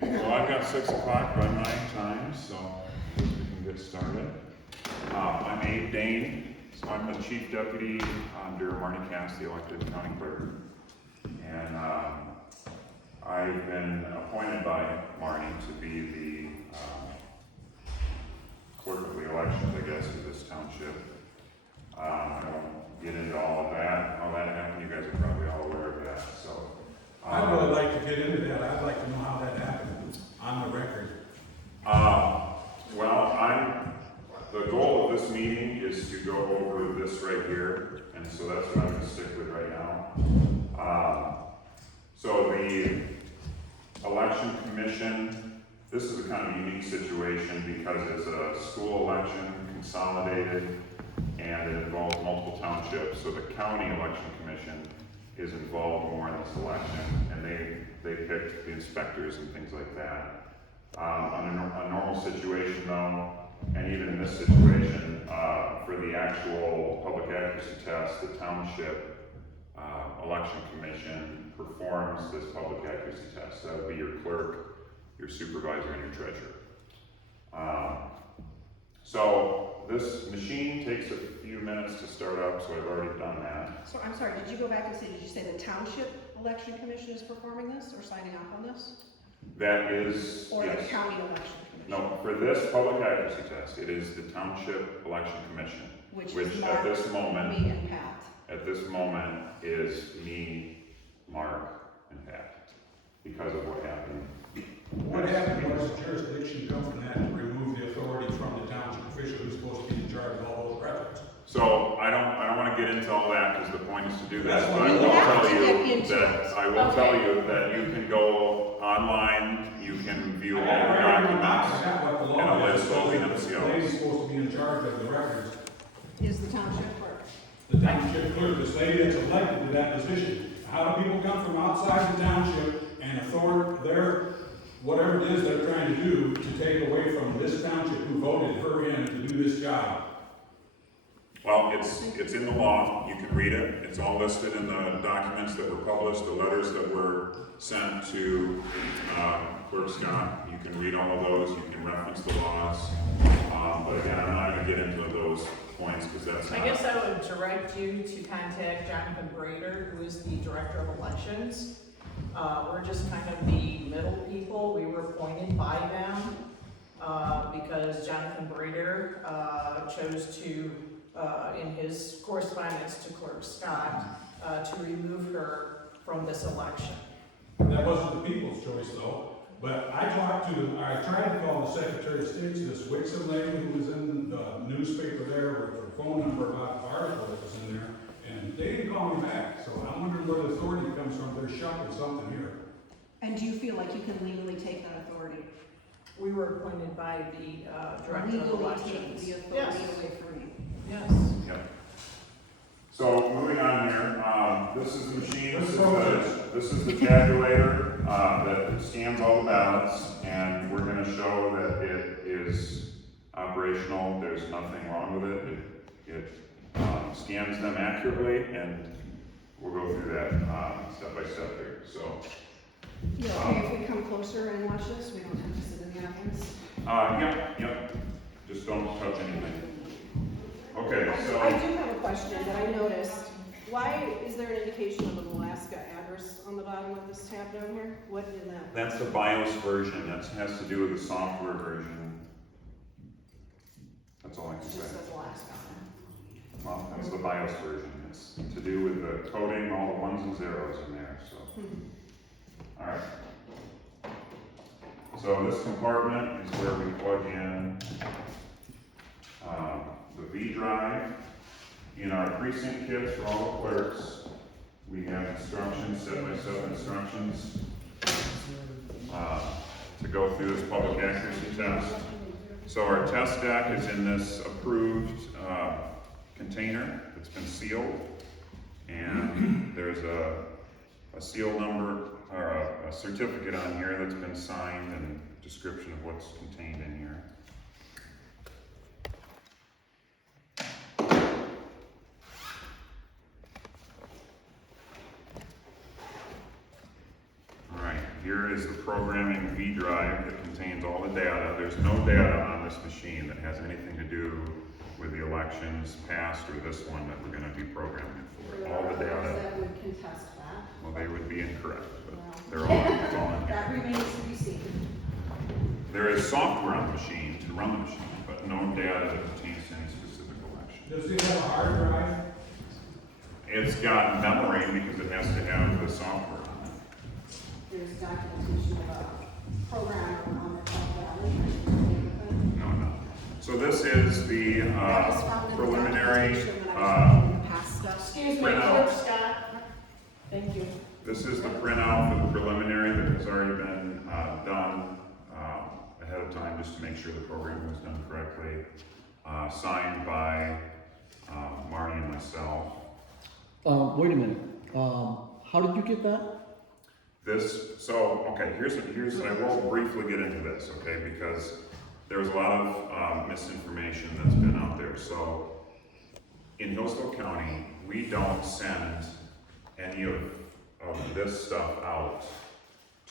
So I've got 6 o'clock by my time, so we can get started. I'm Abe Dane, so I'm the Chief Deputy under Marty Cass, the elected county clerk. And I've been appointed by Marty to be the clerk of the elections, I guess, of this township. I won't get into all of that, how that happened. You guys are probably all aware of that. So I'd really like to get into that. I'd like to know how that happened on the record. The goal of this meeting is to go over this right here, and so that's what I'm going to stick with right now. So the election commission, this is a kind of unique situation because it's a school election, consolidated, and it involves multiple townships. So the county election commission is involved more in this election, and they picked the inspectors and things like that. On a normal situation though, and even in this situation, for the actual public accuracy test, the township election commission performs this public accuracy test. That would be your clerk, your supervisor, and your treasurer. So this machine takes a few minutes to start up, so I've already done that. So I'm sorry, did you go back and say, did you say the Township Election Commission is performing this or signing off on this? That is, or yes. The County Election Commission? No, for this public accuracy test, it is the Township Election Commission, which at this moment, me and Pat. At this moment is me, Mark, and Pat, because of what happened. What happened was the jurisdiction come from that to remove the authority from the township official who's supposed to be in charge of all those records. So I don't want to get into all that because the point is to do that. That's But what I we will have tell to you get into that it. I will tell you that you can go online, you can view all the documents, and a list all the The lady's NCOs. supposed to be in charge of the records. Is the Township Clerk? The township clerk, this lady that's elected to that position. How do people come from outside the township and author their, whatever it is they're trying to do, to take away from this township who voted her in to do this job? Well, it's in the law, you can read it, it's all listed in the documents that were published, the letters that were sent to Clerk Scott. You can read all of those, you can reference the laws, but again, I'm not going to get into those points because that's not... I guess I would direct you to contact Jonathan Brader, who is the Director of Elections. We're just kind of the middle people. We were appointed by them because Jonathan Brader chose to, in his correspondence to Clerk Scott, to remove her from this election. That wasn't the people's choice though. But I tried to call the Secretary of State, this Wixom lady who was in the newspaper there with her phone number about the article that was in there, and they didn't call me back. So I'm wondering where the authority comes from. They're shucking something here. And do you feel like you can legally take that authority? We were appointed by the Director of Legally Elections. take the authority away from you? Yes. Yep. So moving on here, this is the machine, this is the tabulator that scans all the ballots, and we're going to show that it is operational. There's nothing wrong with it. It scans them accurately, and we'll go through that step by step here. So, Yeah, okay, if we come closer and watch this, we don't have to sit in the audience. Yep. Just don't touch anything. Okay, so I do have a question that I noticed. Why is there an indication of an Alaska address on the bottom of this tab down here? What is that? that's the BIOS version. That has to do with the software version. That's all I It can just say. says Alaska. Well, that's the BIOS version. It's to do with the coding, all the ones and zeros in there. So, all right. So this compartment is where we plug in the V drive. In our precinct kits for all the clerks, we have instructions, step-by-step instructions to go through this public accuracy test. So our test deck is in this approved container that's been sealed, and there's a seal number or a certificate on here that's been signed and description of what's contained in here. Here is is the programming V drive that contains all the data. There's no data on this machine that has anything to do with the elections past or this one that we're gonna be programming for. All the data, That would contest that. well, they would be incorrect, but Well. they're all, it's all in That here. remains to be seen. There is software on the machine to run the machine, but no data that pertains to any specific election. Does it have a hard drive? It's got memory because it has to have the software on it. There's documentation about program on the Ballot. No, no. So this is the That was found in the preliminary, documentation that I was reading in the past stuff. Excuse me, Printout. Clerk Scott. Thank you. this is the printout for the preliminary that has already been done ahead of time, just to make sure the program was done correctly. Signed by Marty and myself. Wait a minute, how did you get that? Okay, here's, I will briefly get into this, okay, because there's a lot of misinformation that's been out there. So, in Hillsdale County, we don't send any of this stuff out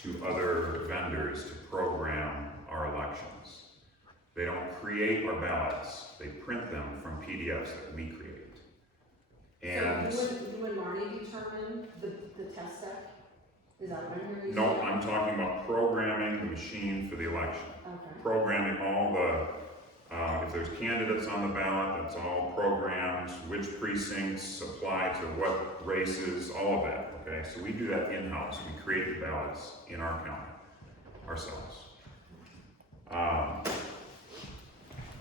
to other vendors to program our elections. They don't create our ballots, they print them from PDFs that we create. And So you and Marty determine the test deck? Is that what I'm hearing? no, I'm talking about programming the machine for the election. Okay. Programming all the, if there's candidates on the ballot, that's all programmed, which precincts apply to what races, all of that, okay? So we do that in-house, we create the ballots in our county, ourselves.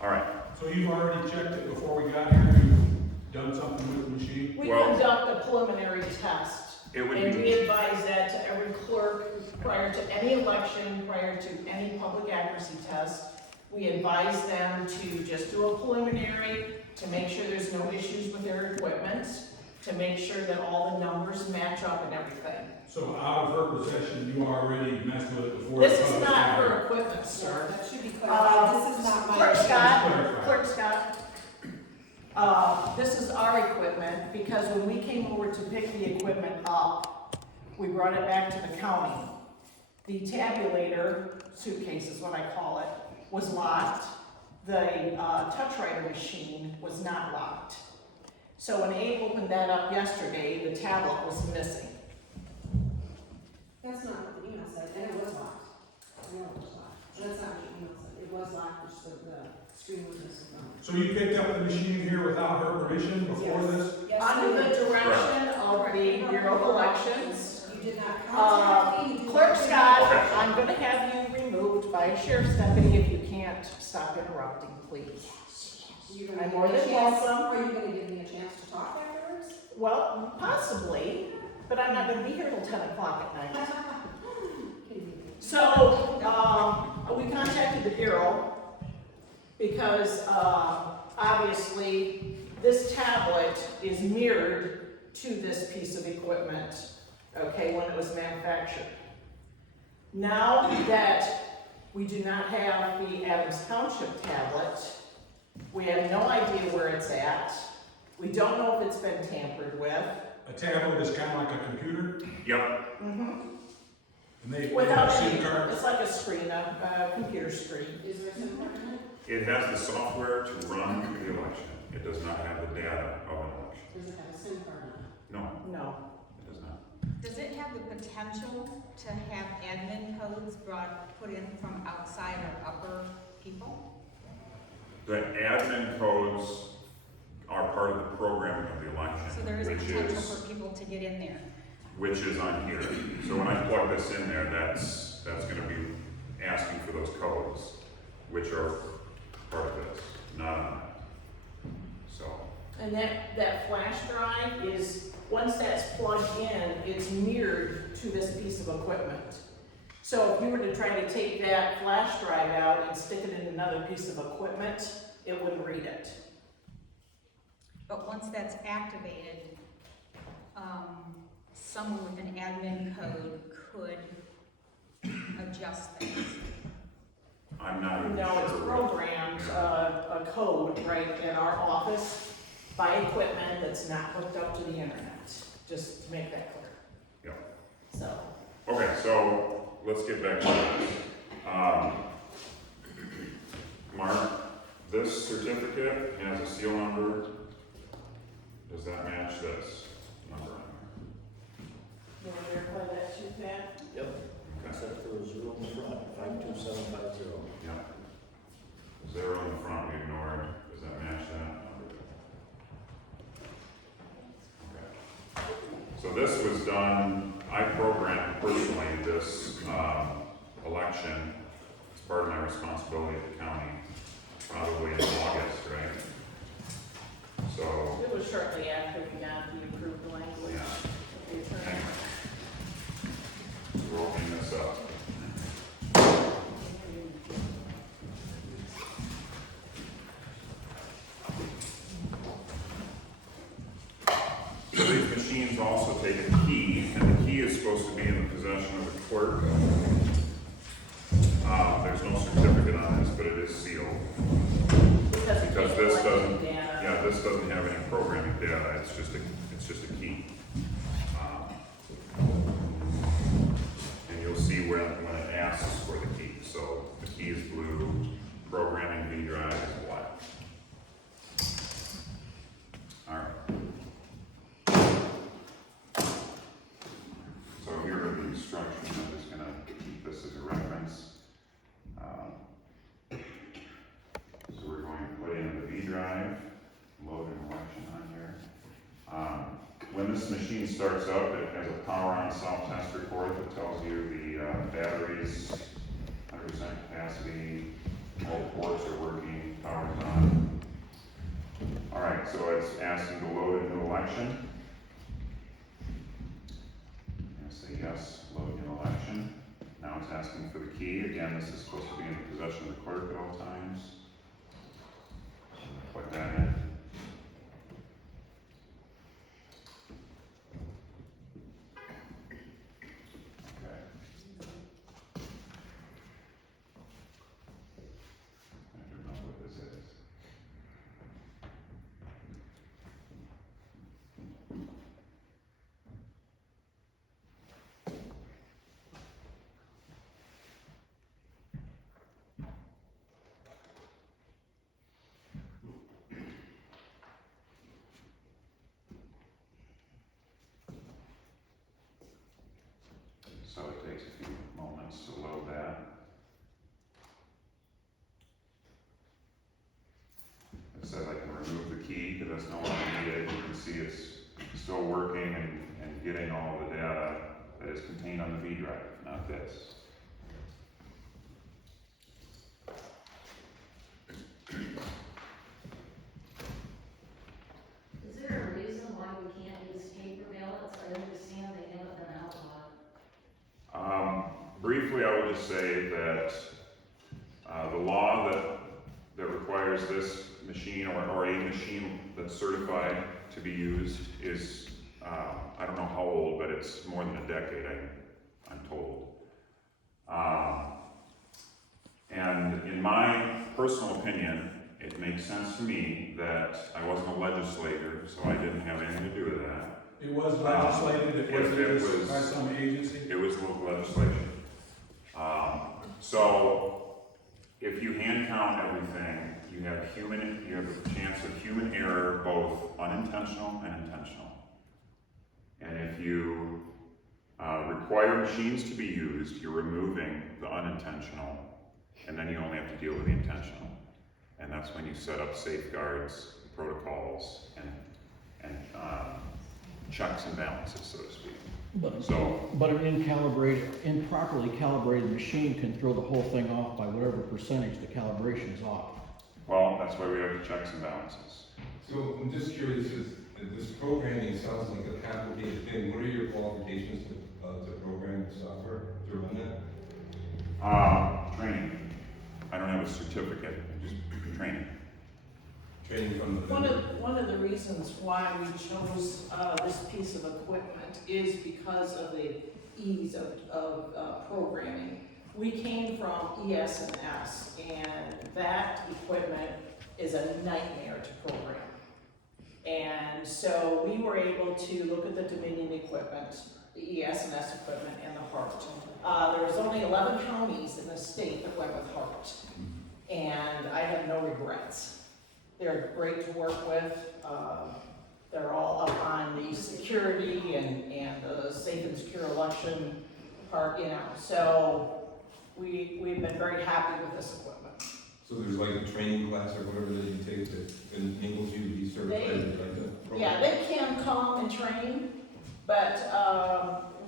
All right, So you've already checked it before we got here, you've done something with the machine? We Well- conduct a preliminary test. it would And be, we advise that to every clerk prior to any election, prior to any public accuracy test. We advise them to just do a preliminary, to make sure there's no issues with their equipment, to make sure that all the numbers match up and everything. So out of her possession, you already messed with it before? This the is public not hearing? her equipment, sir. That should be clarified. This is not my. Clerk Scott, Clarify. Clerk Scott. This is our equipment, because when we came over to pick the equipment up, we brought it back to the county. The tabulator, suitcase is what I call it, was locked. The touch writer machine was not locked. So when Abe opened that up yesterday, the tablet was missing. That's not what the email said, and it was locked. I know it was locked. That's not what the email said. It was locked, just the screen was missing from it. So you picked up the machine here without her permission before this? Yes, Under you the direction of the Bureau of Elections, did not contact me. You did Clerk not- Scott, I'm gonna have you removed by a sheriff's deputy if you can't stop interrupting, please. You're gonna I'm give more me a than chance- welcome. Are you gonna give me a chance to talk afterwards? Well, possibly, but I'm not gonna be here till 10 o'clock at night. So, we contacted the Bureau because, obviously, this tablet is mirrored to this piece of equipment, okay, when it was manufactured. Now that we do not have the Adams Township tablet, we have no idea where it's at. We don't know if it's been tampered with. A tablet is kind of like a computer, yep, and they Without have any, SIM cards. it's like a screen, a computer screen. Is there some part in it? it has the software to run the election. It does not have the data of an election. Does it have a SIM card on it? No, No. it does not. Does it have the potential to have admin codes put in from outside or upper people? The admin codes are part of the programming of the election, So there is which potential is, for people to get in there. which is on here. So when I plug this in there, that's gonna be asking for those codes, which are part of this, not on that. So, And that flash drive is, once that's plugged in, it's mirrored to this piece of equipment. So if you were to try to take that flash drive out and stick it in another piece of equipment, it wouldn't read it. But once that's activated, someone with an admin code could adjust things. I'm not even No, it's sure. programmed, a code right in our office by equipment that's not hooked up to the internet, just to make that clear. Yeah. So, Okay, so let's get back to this. Mark, this certificate has a seal number. Does that match this number on You want to verify that too, Pat? Yep, there? Okay. except for a 0 in the front, 52750. Yeah. 0 in the front we ignored. Does that match that number? Okay. So this was done, I programmed personally this election as part of my responsibility at the county, probably in August, right? So, It was shortly after we got the approved language. yeah. of the attorney. Anyway. We're opening this up. So these machines also take a key, and the key is supposed to be in the possession of the clerk. There's no certificate on this, but it is sealed. Because This doesn't, data. yeah, this doesn't have any programming data, it's just a key. And you'll see when it asks for the key. So the key is blue, programming V drive is black. All right. So here are the instructions. I'm just gonna keep this as a reference. So we're going to put in the V drive, load an election on here. When this machine starts up, it has a power on self-test report that tells you the batteries, 100% capacity, all ports are working, power's on. All right, so it's asking to load a new election. I'm going to say yes, load new election. Now it's asking for the key. Again, this is supposed to be in the possession of the clerk at all times. Put that in. Okay. I don't know what this is. So it takes a few moments to load that. It says I can remove the key because that's no longer needed. You can see it's still working and getting all the data that is contained on the V drive, not this. Is there a reason why we can't use paper ballots? I understand they haven't been outlawed. Briefly, I will just say that the law that requires this machine or a machine that's certified to be used is, I don't know how old, but it's more than a decade, I'm told. And in my personal opinion, it makes sense to me that I wasn't a legislator, so I didn't have anything to do with that. It was legislated, it if it wasn't was- by some agency. It was local legislation. So if you hand count everything, you have a chance of human error, both unintentional and intentional. And if you require machines to be used, you're removing the unintentional, and then you only have to deal with the intentional. And that's when you set up safeguards, protocols, and checks and balances, so to speak. But an improperly calibrated machine can throw the whole thing off by whatever percentage the calibration is off. Well, that's why we have the checks and balances. So I'm just curious, this programming sounds like a complicated thing. What are your qualifications to program the software, to run that? Training. I don't have a certificate, just training. Training from the One of the reasons why we chose this piece of equipment is because of the ease of programming. We came from ES&S, and that equipment is a nightmare to program. And so we were able to look at the Dominion equipment the ES&S equipment and the HART. There's only 11 counties in the state that went with HART, and I have no regrets. They're great to work with. They're all up on the security and the safe and secure election part, you know. So we've been very happy with this equipment. So there's like a training class or whatever that you take that enables you to be certified in like that program? Yeah, they can come and train, but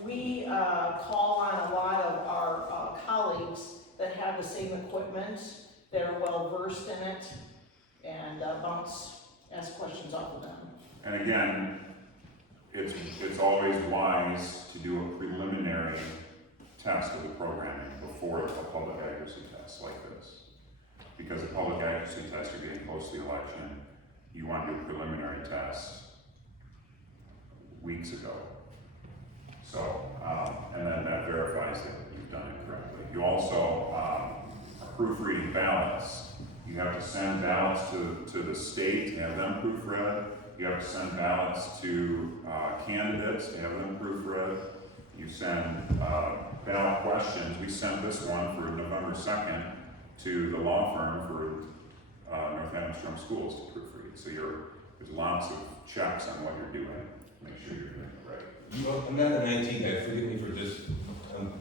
we call on a lot of our colleagues that have the same equipment, that are well versed in it, and ask questions off of them. And again, it's always wise to do a preliminary test of the programming before a public accuracy test like this. Because a public accuracy test, you're getting close to the election, you want to do a preliminary test weeks ago. So, and then that verifies that you've done it correctly. You also are proofreading ballots. You have to send ballots to the state to have them proofread. You have to send ballots to candidates to have them proofread. You send ballot questions. We sent this one for November 2nd to the law firm for North Adams Schools to proofread. So there's lots of checks on what you're doing. Make sure you're doing it right. Well, I'm not a 19 guy, forgive me for just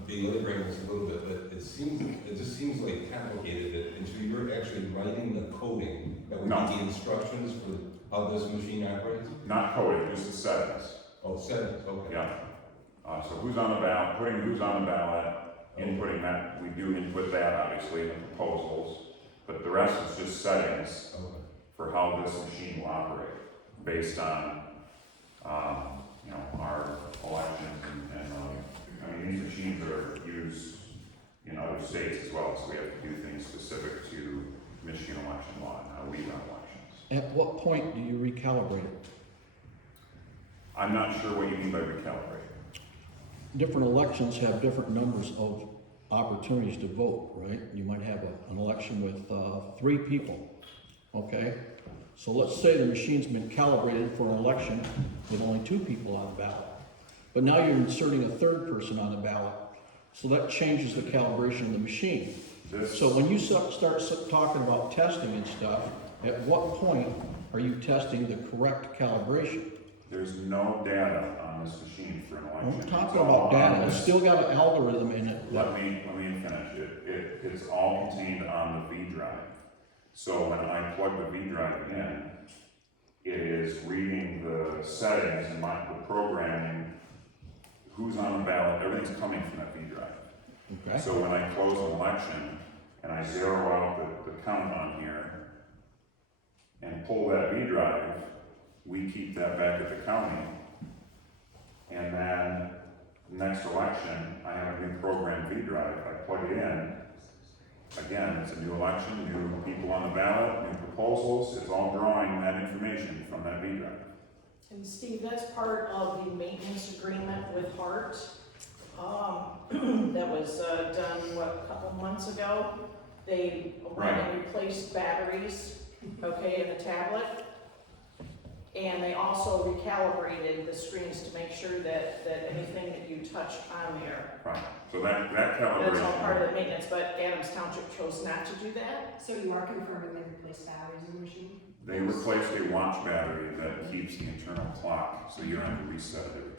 belaboring this a little bit, but it just seems like complicated until you're actually writing the coding that would No. be the instructions for how this machine operates? Not coding, just the settings. Oh, settings, okay. Yeah. So who's on the ballot, putting who's on the ballot, inputting that, we do input that obviously in the proposals, but the rest is just settings Okay. for how this machine will operate based on, our elections and these machines are used in other states as well, so we have to do things specific to Michigan election law and how we run elections. At what point do you recalibrate it? I'm not sure what you mean by recalibrate. Different elections have different numbers of opportunities to vote, right? You might have an election with 3 people, okay? So let's say the machine's been calibrated for an election with only 2 people on the ballot. But now you're inserting a 3rd person on the ballot, so that changes the calibration of the machine. So when you start talking about testing and stuff, at what point are you testing the correct calibration? There's no data on this machine for an election. I'm talking about data, it's still got an algorithm in it. Let me finish it. It's all contained on the V drive. So when I plug the V drive in, it is reading the settings and the programming, who's on the ballot, everything's coming from that V drive. Okay. So when I close an election and I zero out the count on here and pull that V drive, we keep that back at the county. And then next election, I have a new program V drive. I plug it in. Again, it's a new election, new people on the ballot, new proposals. It's all drawing that information from that V drive. And Steve, that's part of the maintenance agreement with HART that was done, a couple months ago. They went and replaced batteries, okay, in the tablet. And they also recalibrated the screens to make sure that anything that you touch on there. Right. So that calibration. That's all part of the maintenance, but Adams Township chose not to do that. So you are confirming they replaced batteries in the machine? They replaced a watch battery that keeps the internal clock, so you don't have to reset it every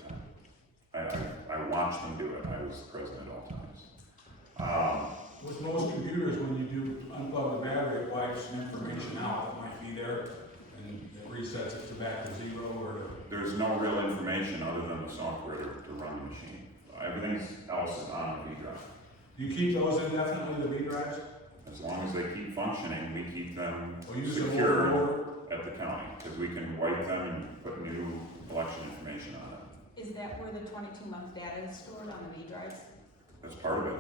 time. I watched them do it. I was the president at all times. With most computers, when you do unplug the battery, it wipes some information out that might be there, and it resets it to back to 0 or. There's no real information other than the software to run the machine. Everything else is on the V drive. Do you keep those indefinitely, the V drives? As long as they keep functioning, we keep them Well, you just secure over. at the county, because we can wipe them and put new election information on it. Is that where the 22-month data is stored on the V drives? That's part of it.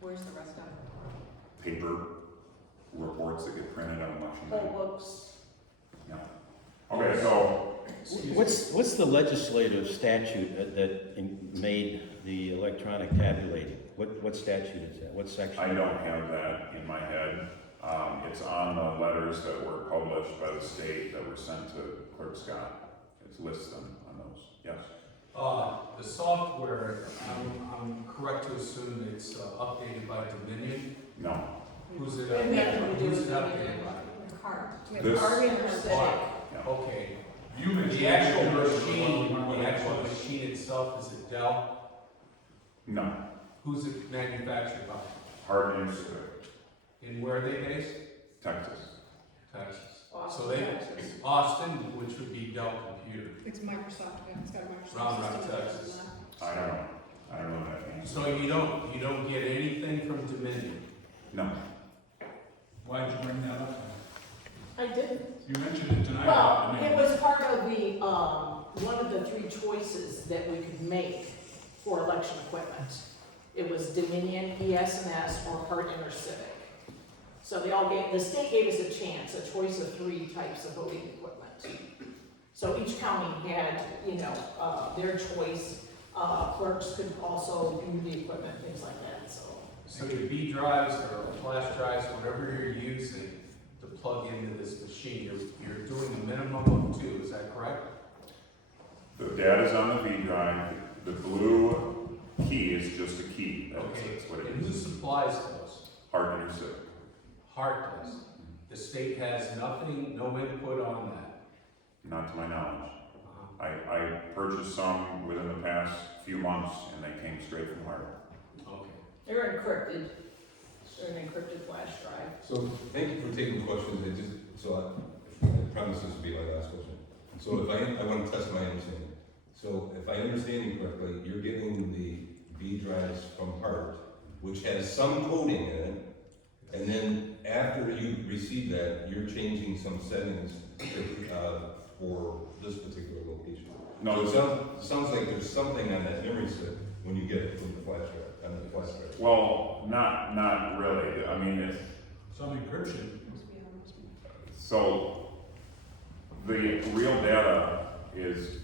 Where's the rest of it? Paper reports that get printed on election day. Poll books. Yeah. Okay, so What's the legislative statute that made the electronic tabulating? What statute is that? What section? I don't have that in my head. It's on the letters that were published by the state that were sent to Clerk Scott. It lists them on those. Yes. The software, I'm correct to assume it's updated by Dominion? No. Who's it, We have to do who's it it updated by? This- Okay, the actual machine itself, is it Dell? No. Who's it manufactured by? Hardin Civic, And where are they based? Texas. Texas. Austin, So they, Texas. Austin, which would be Dell Computer, It's Microsoft, yeah, it's got a Microsoft. Round Rock, system. Texas. I don't know what that means. So you don't get anything from Dominion? No. Why'd you bring that up? I didn't. You mentioned it tonight. Well, it was part of the, one of the three choices that we could make for election equipment. It was Dominion, ES&S, or Hart Civic. So the state gave us a chance, a choice of three types of voting equipment. So each county had, their choice. Clerks could also do the equipment, things like that, so. So your B drives or flash drives, whatever you're using to plug into this machine, you're doing a minimum of 2, is that correct? The data's on the V drive. The blue key is just a key. That's what it And who is. supplies those? Hardin Civic. Hart does. The state has nothing, no input on that. Not to my knowledge. I purchased some within the past few months, and they came straight from Hardin. Okay. They're encrypted. They're an encrypted flash drive. So, thank you for taking questions, I promise this will be my last question. So I want to test my understanding. So if I understand you correctly, you're getting the B drives from Hart, which has some coding in it, and then after you receive that, you're changing some settings for this particular location. No, So it sounds like there's something on that memory stick when you get it from the flash drive, on the flash drive. well, not really. I mean, it's, Some encryption. so the real data is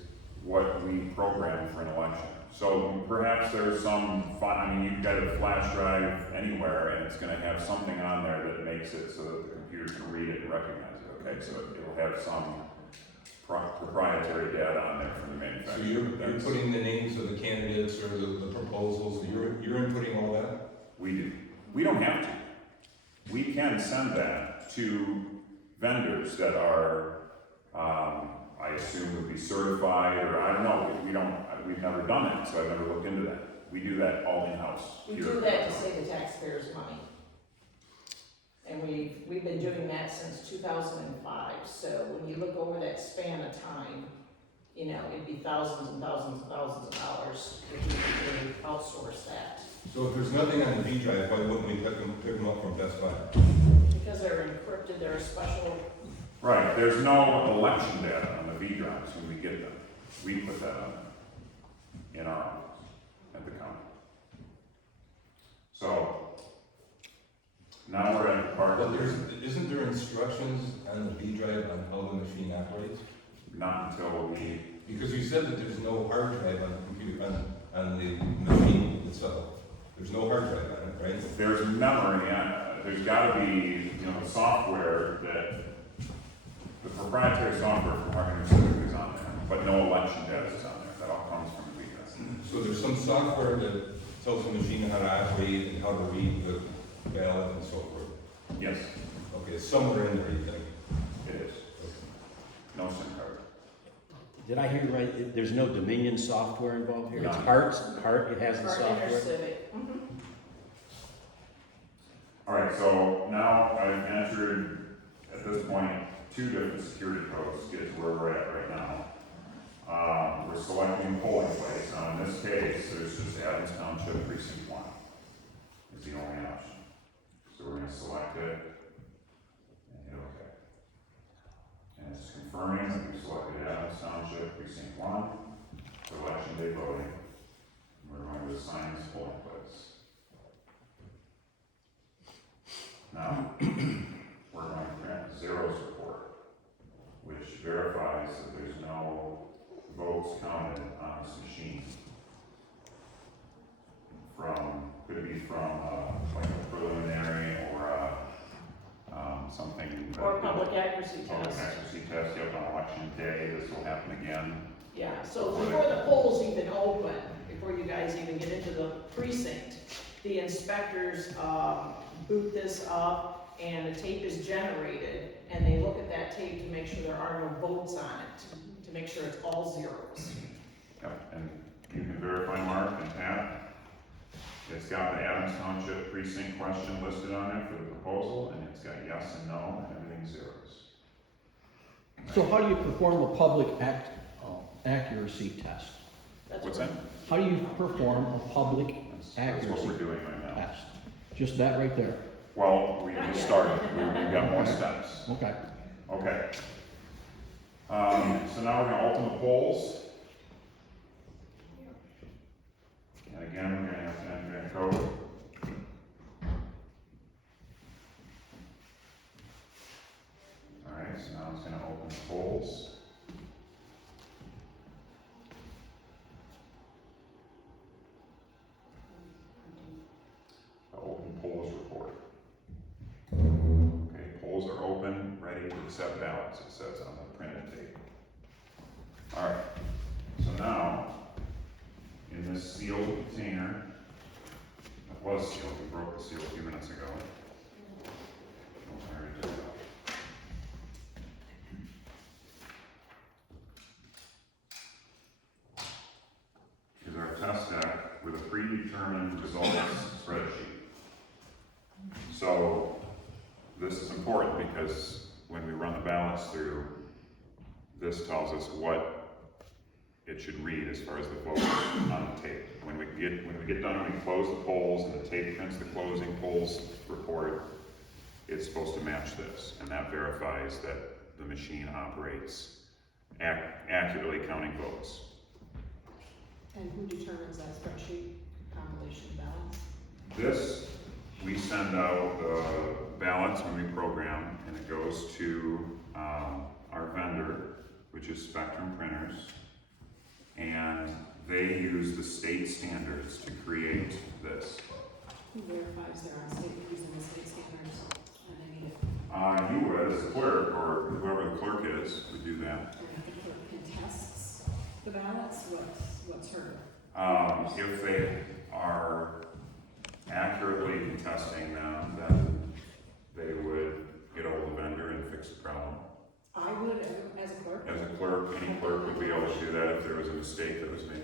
what we program for an election. So perhaps there's you've got a flash drive anywhere, and it's gonna have something on there that makes it so that the computer can read it and recognize it, okay? So it'll have some proprietary data on there from the So manufacturer. you're putting the names of the candidates or the proposals, you're inputting all that? We do. We don't have to. We can send that to vendors that are, I assume would be certified, or I don't know, we've never done it, so I've never looked into that. We do that all in-house. We here do at that to the save the taxpayers money. And we've been doing that since 2005, so when you look over that span of time, it'd be thousands and thousands and thousands of dollars if we could outsource that. So if there's nothing on the V drive, why wouldn't we pick them up from Best Buy? Because they're encrypted, they're a special, Right, there's no election data on the V drives when we get them. We put that on in our office at the county. So, now we're at the part But where isn't there instructions on the V drive on how the machine operates? not until we, Because you said that there's no hard drive on the computer, on the machine itself. There's no hard drive on it, right? there's memory on it. There's gotta be, the software the proprietary software from Hardin Civic is on there, but no election data is on there. That all comes from the VDS. So there's some software that tells the machine how to operate and how to read the ballot and so forth. Yes, Okay, it's somewhere in there, you think? it is. No SIM card. Did I hear you right? There's no Dominion software involved here? It's None. Hart, it has the our software? civic. All right, so now I've entered, at this point, 2 different security codes to get to where we're at right now. We're selecting polling place. Now, in this case, there's just Adams Township Precinct 1 is the only option. So we're gonna select it and hit OK. And it's confirming that we selected Adams Township Precinct 1 for election day voting. We're going to assign this polling place. Now, we're going to print the zeros report, which verifies that there's no votes counted on this machine. Could be from like a preliminary or something. Or public accuracy Public test. accuracy test, yep, on election day, this will happen again. Yeah, so before the polls even open, before you guys even get into the precinct, the inspectors, boot this up and a tape is generated, and they look at that tape to make sure there are no votes on it, to make sure it's all zeros. Yep, and you can verify, Mark and Pat. It's got the Adams Township precinct question listed on it for the proposal, and it's got yes and no, and everything zeros. So how do you perform a public accuracy test? What's that? How do you perform a public That's accuracy what we're doing right now. test? Just that right there? Well, we just started, we've got more steps. Okay. Okay. So now we're gonna open the polls. And again, we're gonna have to enter in code. Alright, so now it's gonna open the polls. The open polls report. Okay, polls are open, ready to accept ballots, it says on the printed tape. Alright, so now, in this sealed container, it was sealed, we broke the seal a few minutes ago. Oh, I already did that. Is our test deck with a predetermined results spreadsheet. So, this is important because when we run the ballots through, this tells us what it should read as far as the vote on the tape. When we get done and we close the polls and the tape prints the closing polls report, it's supposed to match this, and that verifies that the machine operates accurately counting votes. And who determines that spreadsheet compilation balance? This, we send out the ballots when we program, and it goes to our vendor, which is Spectrum Printers, and they use the state standards to create this. Who verifies they're on state, using the state standards and they need it? You would, as a clerk, or whoever the clerk is, would do that. Or if the clerk contests the ballots, what's her? If they are accurately contesting them, then they would get hold of the vendor and fix the problem. I would, as a clerk. As a clerk, any clerk would be able to do that if there was a mistake that was made.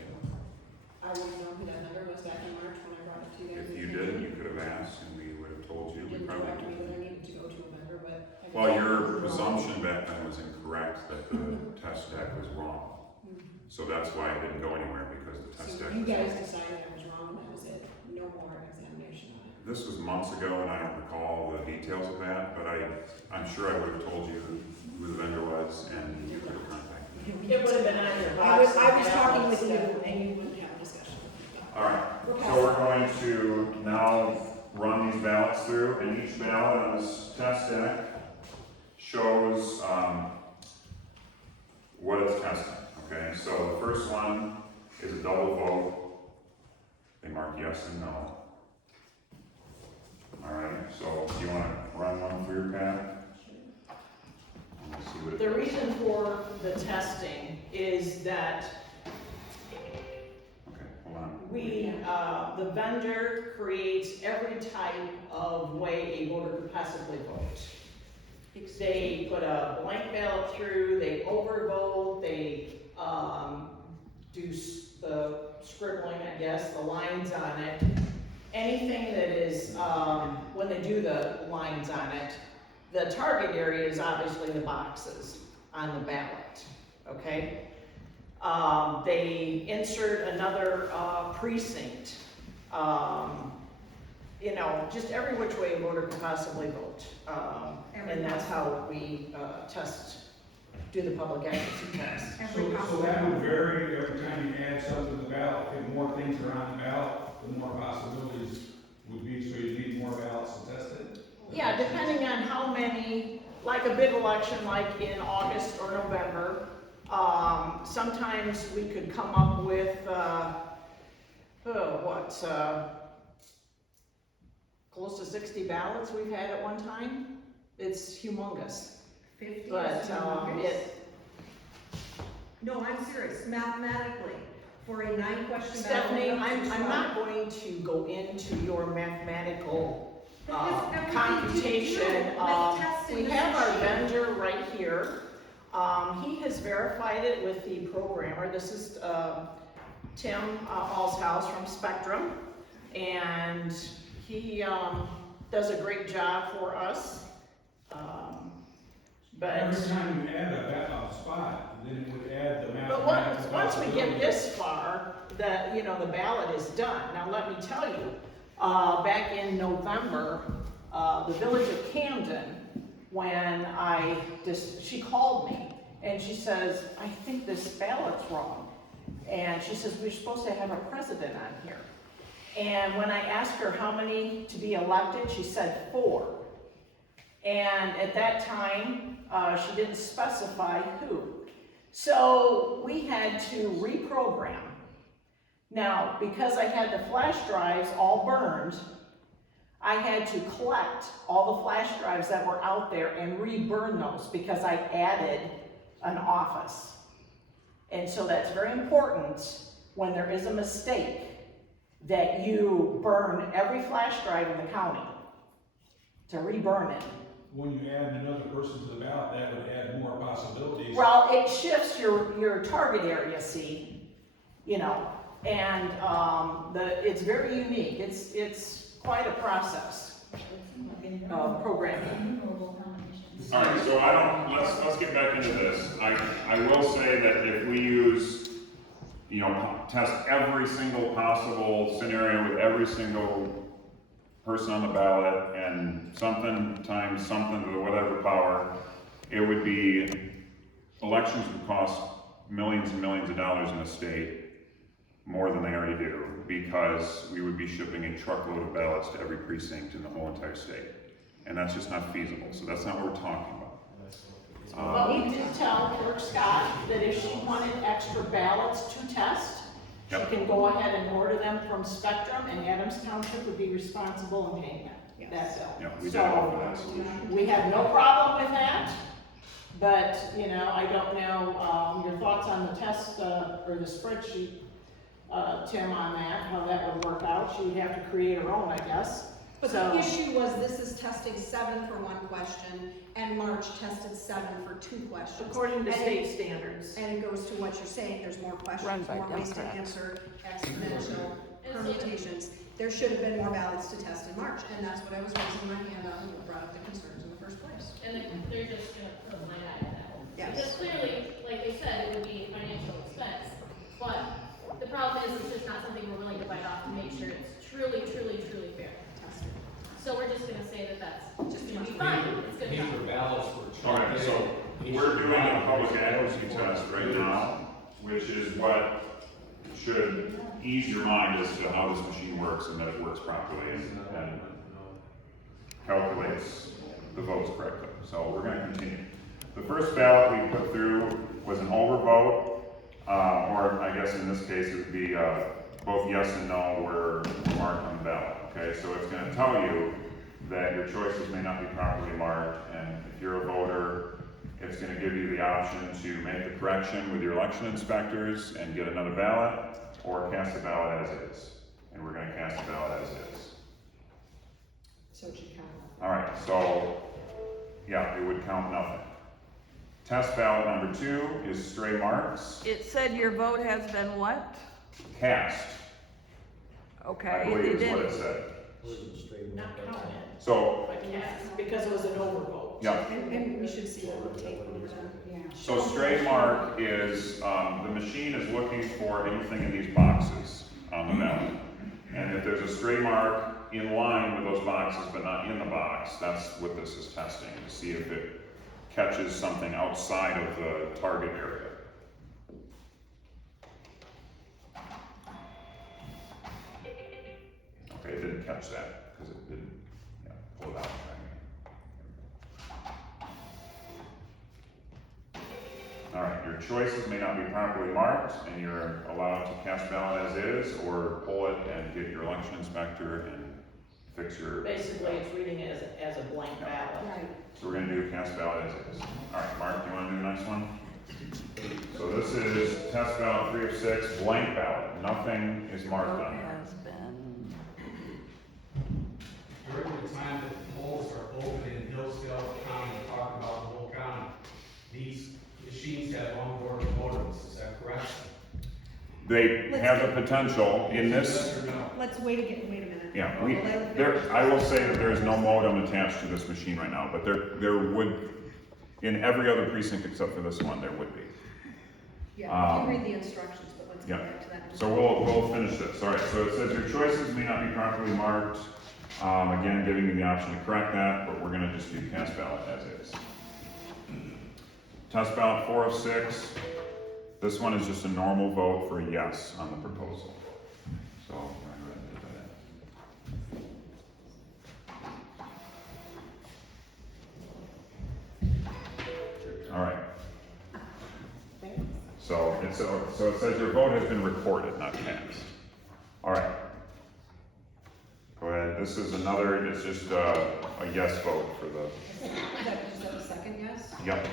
I wouldn't know who that number was back in March when I brought it to you guys. If you didn't, you could have asked and we would have told you. We Didn't probably direct me that I needed to go to a vendor, but. I Well, just- your presumption back then was incorrect, that the test deck was wrong. So that's why it didn't go anywhere, because the test So deck you was guys wrong. decided I was wrong, and that was it, no more examination on it. This was months ago and I don't recall the details of that, but I'm sure I would have told you who the vendor was and you could have contacted me. It would have been on your I box. was talking with you, and you wouldn't have a discussion. Alright, so we're going to now run these ballots through, and each ballot on this test deck shows what it's testing, okay? So the first one is a double vote. They mark yes and no. Alright, so do you want to run one through, Pat? Let's see what it The does. reason for the testing is that Okay, hold on. the vendor creates every type of way a voter could possibly vote. They put a blank ballot through, they overvote, they, do the scribbling, I guess, the lines on it. Anything that is, when they do the lines on it, the target area is obviously the boxes on the ballot, okay? They insert another, precinct, you know, just every which way a voter can possibly vote. And that's how we, do the public accuracy test. So that would vary every time you add something to the ballot. If more things are on the ballot, the more possibilities would be, so you need more ballots to test it? Yeah, depending on how many, like a big election like in August or November, sometimes we could come up with, close to 60 ballots we've had at one time. It's humongous. 50 But, is humongous. No, I'm serious, mathematically, for a 9-question ballot. Stephanie, I'm not going to go into your mathematical computation. We have our vendor right here. He has verified it with the programmer. This is Tim Allshouse from Spectrum, and he does a great job for us. But Every time you add a spot, then it would add the But mathematical once we possibility. get this far, the ballot is done. Now, let me tell you, back in November, the village of Camden, when she called me, and she says, I think this ballot's wrong. And she says, we're supposed to have a president on here. And when I asked her how many to be elected, she said 4. And at that time, she didn't specify who. So we had to reprogram. Now, because I had the flash drives all burned, I had to collect all the flash drives that were out there and reburn those because I added an office. And so that's very important when there is a mistake that you burn every flash drive in the county to reburn it. When you add another person to the ballot, that would add more possibilities. Well, it shifts your target area, see, and it's very unique. It's quite a process of programming. All right, so let's get back into this. I will say that if we use, test every single possible scenario with every single person on the ballot and something times something to whatever power, it would be, elections would cost millions and millions of dollars in the state, more than they already do, because we would be shipping a truckload of ballots to every precinct in the whole entire state. And that's just not feasible, so that's not what we're talking about. But we did tell Clerk Scott that if she wanted extra ballots to test, she can go ahead and order them from Spectrum, and Adams Township would be responsible in paying that bill. Yeah, we did offer that solution. We have no problem with that, but, I don't know, your thoughts on the test, or the spreadsheet, Tim, on that, how that would work out. She would have to create her own, I guess. But the issue was this is testing 7 for 1 question, and March tested 7 for 2 questions. According to And state standards. And it goes to what you're saying, there's more questions, more ways to answer, exponential permutations. There should have been more ballots to test in March, and that's what I was raising my hand on when you brought up the concerns in the first place. And they're just gonna put a line item that. Yes. Because clearly, like they said, it would be financial expense, but the problem is, it's just not something we're willing to bite off to make sure it's truly, truly, truly fair. So we're just gonna say that that's just gonna be fine, it's gonna be Paper fine. ballots were All right, so we're doing a public advocacy test right now, which is what should ease your mind as to how this machine works and that it works properly and calculates the votes correctly. So we're gonna continue. The first ballot we put through was an overvote, or I guess in this case it would be both yes and no were marked on the ballot. Okay, so it's going to tell you that your choices may not be properly marked, and if you're a voter, it's going to give you the option to make the correction with your election inspectors and get another ballot, or cast the ballot as is. And we're going to cast the ballot as is. So it should count. All right, so yeah, it would count nothing. Test ballot number 2 is stray marks. It said your vote has been what? Cast, Okay. I believe is what it said. Not counted, So, but yes, because it was an overvote. yeah. And we should see what the take on that. So stray mark is, the machine is looking for anything in these boxes on the ballot. And if there's a stray mark in line with those boxes but not in the box, that's what this is testing, to see if it catches something outside of the target area. Okay, it didn't catch that, because it didn't, pull it out. All right, your choices may not be properly marked, and you're allowed to cast ballot as is, or pull it and get your election inspector and fix your. Basically, it's reading it as a blank ballot. Right. So we're gonna do cast ballot as is. All right, Mark, do you wanna do the next one? So this is test ballot 3 of 6, blank ballot, nothing is marked Vote on there. has been, During the time that the polls are open in Hillsdale County, talking about the whole county, these machines have onboard modems, is that correct? They have the potential in this, Yes or no? Let's wait a minute. yeah, We'll let him there, finish. I will say that there is no modem attached to this machine right now, but there would, in every other precinct except for this one, there would be. Yeah, you read the instructions, but let's Yeah. get back to that. So we'll finish this. All right, so it says your choices may not be properly marked. Again, giving you the option to correct that, but we're gonna just do cast ballot as is. Test ballot 4 of 6. This one is just a normal vote for a yes on the proposal. So, go ahead and do that. All right. So it says your vote has been recorded, not cast. All right. Go ahead. This is another. It's just a yes vote for the. Is that the second yes? Yep.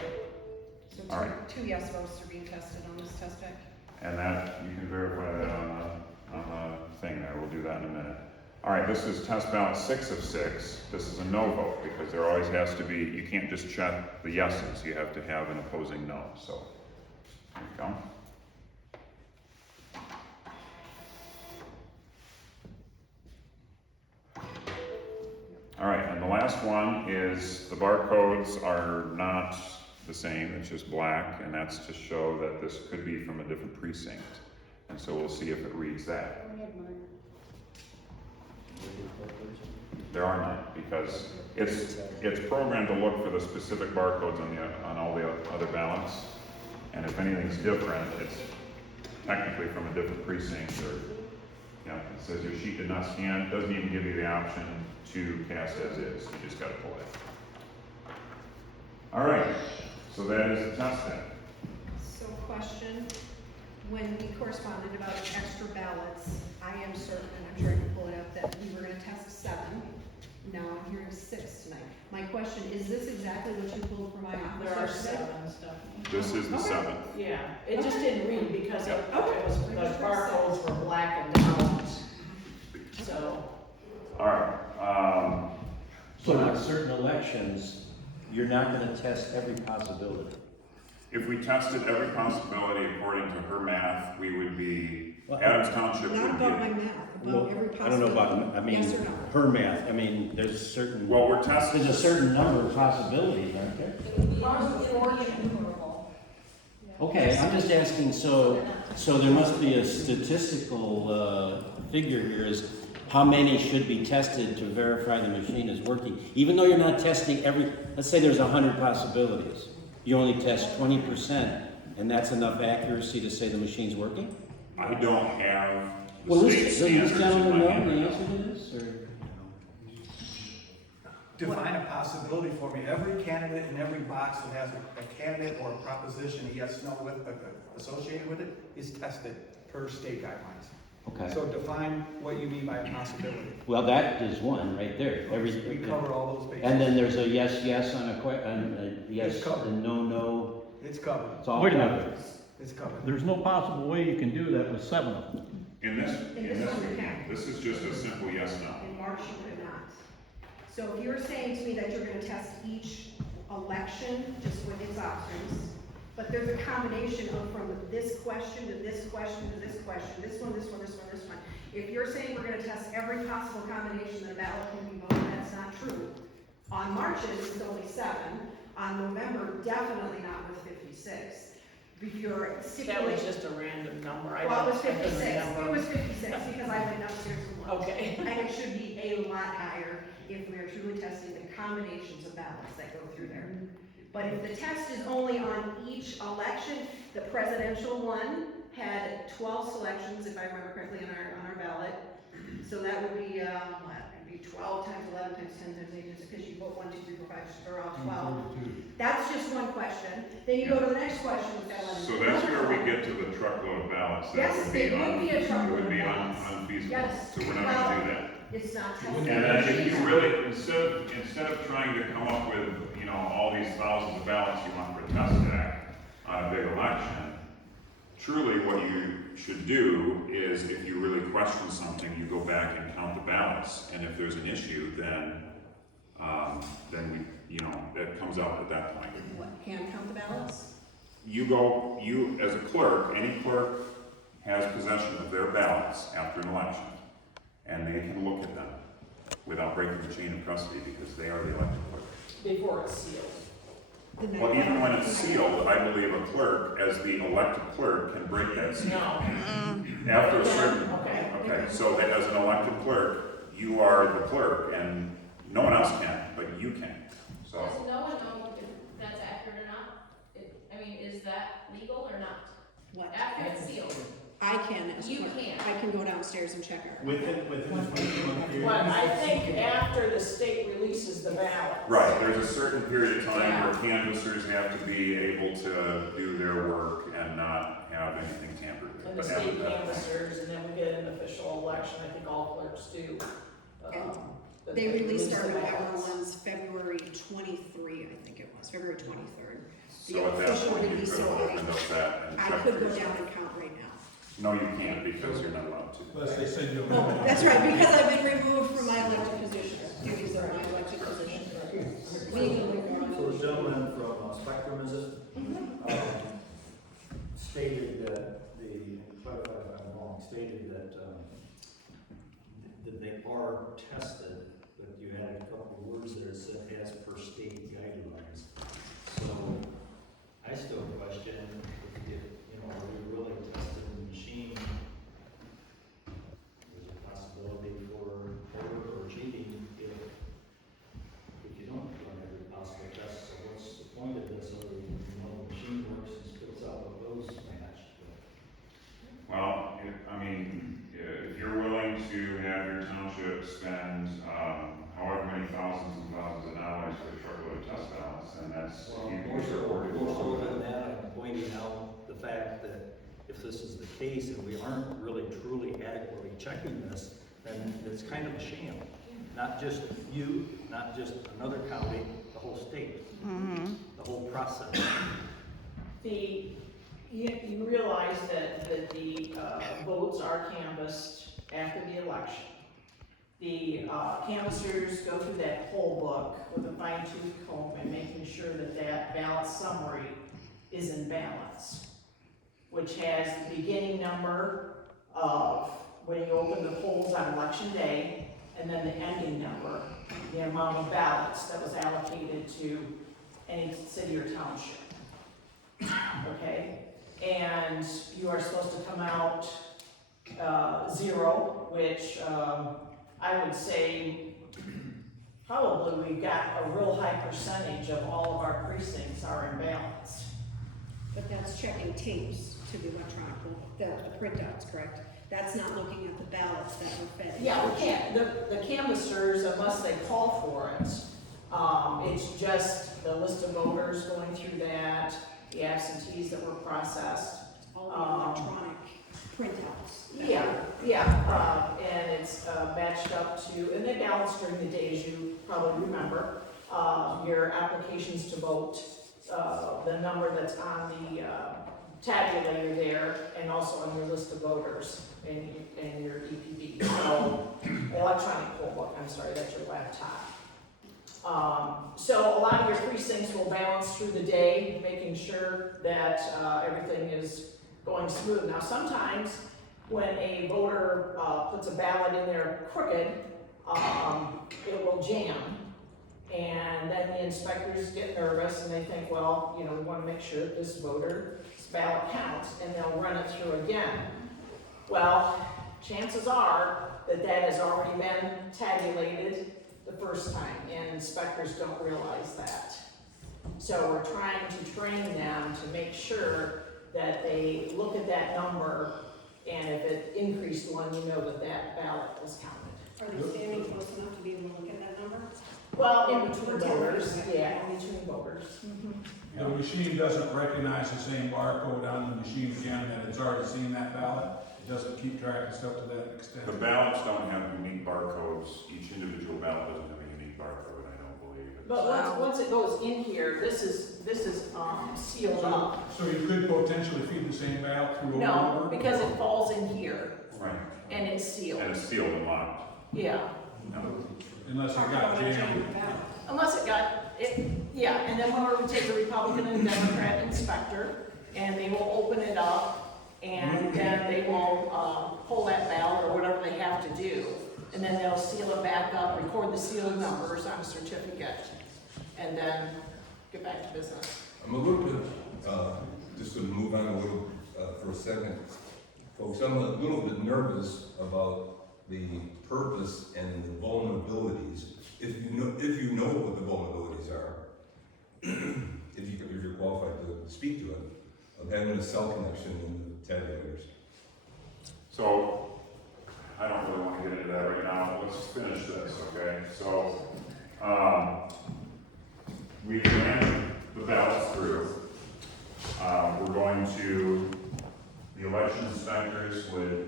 So All right. two yes votes are being tested on this test deck. And that you can verify that on the thing there. We'll do that in a minute. All right. This is test ballot 6 of 6. This is a no vote because there always has to be. You can't just check the yeses. You have to have an opposing no. So. There you go. All right, and the last one is the barcodes are not the same, it's just black, and that's to show that this could be from a different precinct. And so we'll see if it reads that. There are none, because it's programmed to look for the specific barcodes on all the other ballots. And if anything's different, it's technically from a different precinct, or, you know, it says your sheet did not scan, it doesn't even give you the option to cast as is, you just gotta pull it. All right, so that is the test then. So question, when we corresponded about extra ballots, I am certain, and I'm trying to pull it up, that we were gonna test 7. Now I'm hearing 6 tonight. My question, is this exactly what you pulled from my office? There are yesterday? 7 stuff. This is the Okay. 7th. Yeah, it just didn't read because it Okay. was, the barcodes were blackened out. So, All right, So on certain elections, you're not gonna test every possibility. if we tested every possibility according to her math, we would be, Well, Adams Township Not would about my be. math, Well, about every possibility. I don't know about, I mean, Yes or no? her math, I mean, there's certain, Well, we're testing. there's a certain number of possibilities, aren't there? Okay, I'm just asking, so there must be a statistical, figure here is how many should be tested to verify the machine is working? Even though you're not testing every, let's say there's 100 possibilities, you only test 20%, and that's enough accuracy to say the machine's working? I don't have Well, the state does standards this in gentleman my know hand. the answer to this, or? Define a possibility for me. Every candidate in every box that has a candidate or a proposition, a yes, no with, associated with it, is tested per state guidelines. Okay. So define what you mean by a possibility. Well, that is one right there. We cover all those bases. And then there's a yes, yes on a yes, It's covered. and no, no. It's covered. It's all Wait a covered. minute. It's covered. There's no possible way you can do that with 7 of them. In this one you meeting, can. this is just a simple yes, no. In March, you could not. So if you're saying to me that you're gonna test each election just with its options, but there's a combination of from this question to this question to this question, this one, this one, this one, this one. If you're saying we're gonna test every possible combination that a ballot can be voted, that's not true. On March's, it's only 7. On November, definitely not with 56. If you're that was stipulating. just a random number. Well, it was I couldn't 56, remember. it was 56 because I went upstairs and looked. Okay. And it should be a lot higher if we are truly testing the combinations of ballots that go through there. But if the test is only on each election, the presidential one had 12 selections, if I remember correctly, on our ballot. So that would be, what, it'd be 12 times 11 times 10 times 8, because you vote 1, 2, 3, 4, 5, they're all 12. That's just one question. Then you go to the next question with that one. So that's where we get to the truckload of ballots that Yes, would be it would be a truckload would be of ballots. unfeasible. Yes. So we're not gonna do that. It's not And tested. then if you really, instead of trying to come up with, you know, all these thousands of ballots you want for a test deck, on a big election, truly what you should do is, if you really question something, you go back and count the ballots, and if there's an issue, then we, it comes out at that point. What, hand count the ballots? You as a clerk, any clerk has possession of their ballots after an election, and they can look at them without breaking the chain of custody, because they are the elected clerk. Before it's sealed. Well, even when it's sealed, I believe a clerk, as the elected clerk, can break that seal. No. After a certain, Okay. so that as an elected clerk, you are the clerk, and no one else can, but you can, so. Does no one know if that's accurate or not? Is that legal or not? What? After it's sealed. I can as a You clerk. can. I can go downstairs and check our. Within the 21 period. But I think after the state releases the ballot. Right, there's a certain period of time where canvassers have to be able to do their work and not have anything tampered with. And the But after state that- canvassers, and then we get an official election, I think all clerks do. that They released release our the November ballots. ones February 23, I think it was, February 23rd. So at that official point, you release, could have so opened up that and I checked. could go yourself. down and count right now. No, you can't, because you're not allowed to. Unless they send you a. Oh, that's right, because I've been removed from my elected position, duties of my elected position. Legally, So the gentleman from Spectrum, is it? Stated that clarify if I'm wrong, stated that they are tested, but you had a couple of words there that said as per state guidelines. So I still question if are we really testing the machine? There's a possibility for error or cheating if you don't run every possible test. So what's the point of this other than the machine works and spits out what those match? Well, if you're willing to have your township spend, however many thousands and thousands of dollars for a truckload of test ballots, then that's, you can support it. More so than that, I'm pointing out the fact that if this is the case and we aren't really truly adequately checking this, then it's kind of a sham. Not just you, not just another county, the whole state, the whole process. You realize that the votes are canvassed after the election. The canvassers go through that poll book with a fine-tooth comb and making sure that ballot summary is in balance, which has the beginning number of when you open the polls on election day, and then the ending number, the amount of ballots that was allocated to any city or township. Okay? And you are supposed to come out 0, which I would say probably we've got a real high percentage of all of our precincts are in balance. But that's checking tapes to the electronic, the printouts, correct? That's not looking at the ballots that were fed. Yeah, we can't, the canvassers, unless they call for it, it's just the list of voters going through that, the absentees that were processed. All the electronic printouts. And it's matched up to, and they balance during the day, as you probably remember, your applications to vote, the number that's on the tabulator there, and also on your list of voters and your EPB. So, electronic poll book, I'm sorry, that's your laptop. So a lot of your precincts will balance through the day, making sure that everything is going smooth. Now, sometimes when a voter puts a ballot in there crooked, it will jam. And then the inspectors get nervous and they think, well, we want to make sure that this voter's ballot counts, and they'll run it through again. Well, chances are that has already been tabulated the first time, and inspectors don't realize that. So we're trying to train them to make sure that they look at that number, and if it increased one, that ballot was counted. Are they standing close enough to be able to look at that number? Well, in between voters, in between voters. The machine doesn't recognize the same barcode on the machine again that it's already seen that ballot. It doesn't keep track of stuff to that extent. The ballots don't have unique barcodes. Each individual ballot doesn't have a unique barcode, I don't believe. But once it goes in here, this is sealed up. So you could potentially feed the same ballot through over? No, because it falls in here Right. and it's sealed. And it's sealed and locked. Yeah, No. Unless it got jammed. unless it got, yeah, and then when we take the Republican and Democrat inspector, and they will open it up, and then they will, pull that ballot or whatever they have to do, and then they'll seal it back up, record the sealed numbers on a certificate, and then get back to business. I'm a little bit, just to move on a little, for a second, folks, I'm a little bit nervous about the purpose and the vulnerabilities, if you know what the vulnerabilities are, if you're qualified to speak to it, of having a cell connection in the tabulators. So, I don't really want to get into that right now, let's just finish this, okay? So, we ran the ballots through. We're going to, the election inspectors would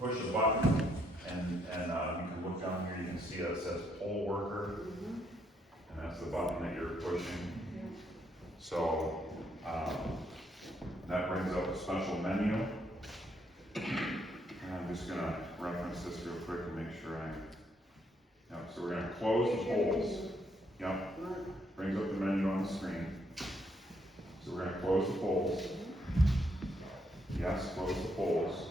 push a button, and you can look down here, you can see that it says poll worker, and that's the button that you're pushing. So, that brings up a special menu. And I'm just gonna reference this real quick and make sure so we're gonna close the polls. Yep, brings up the menu on the screen. So we're gonna close the polls. Yes, close the polls.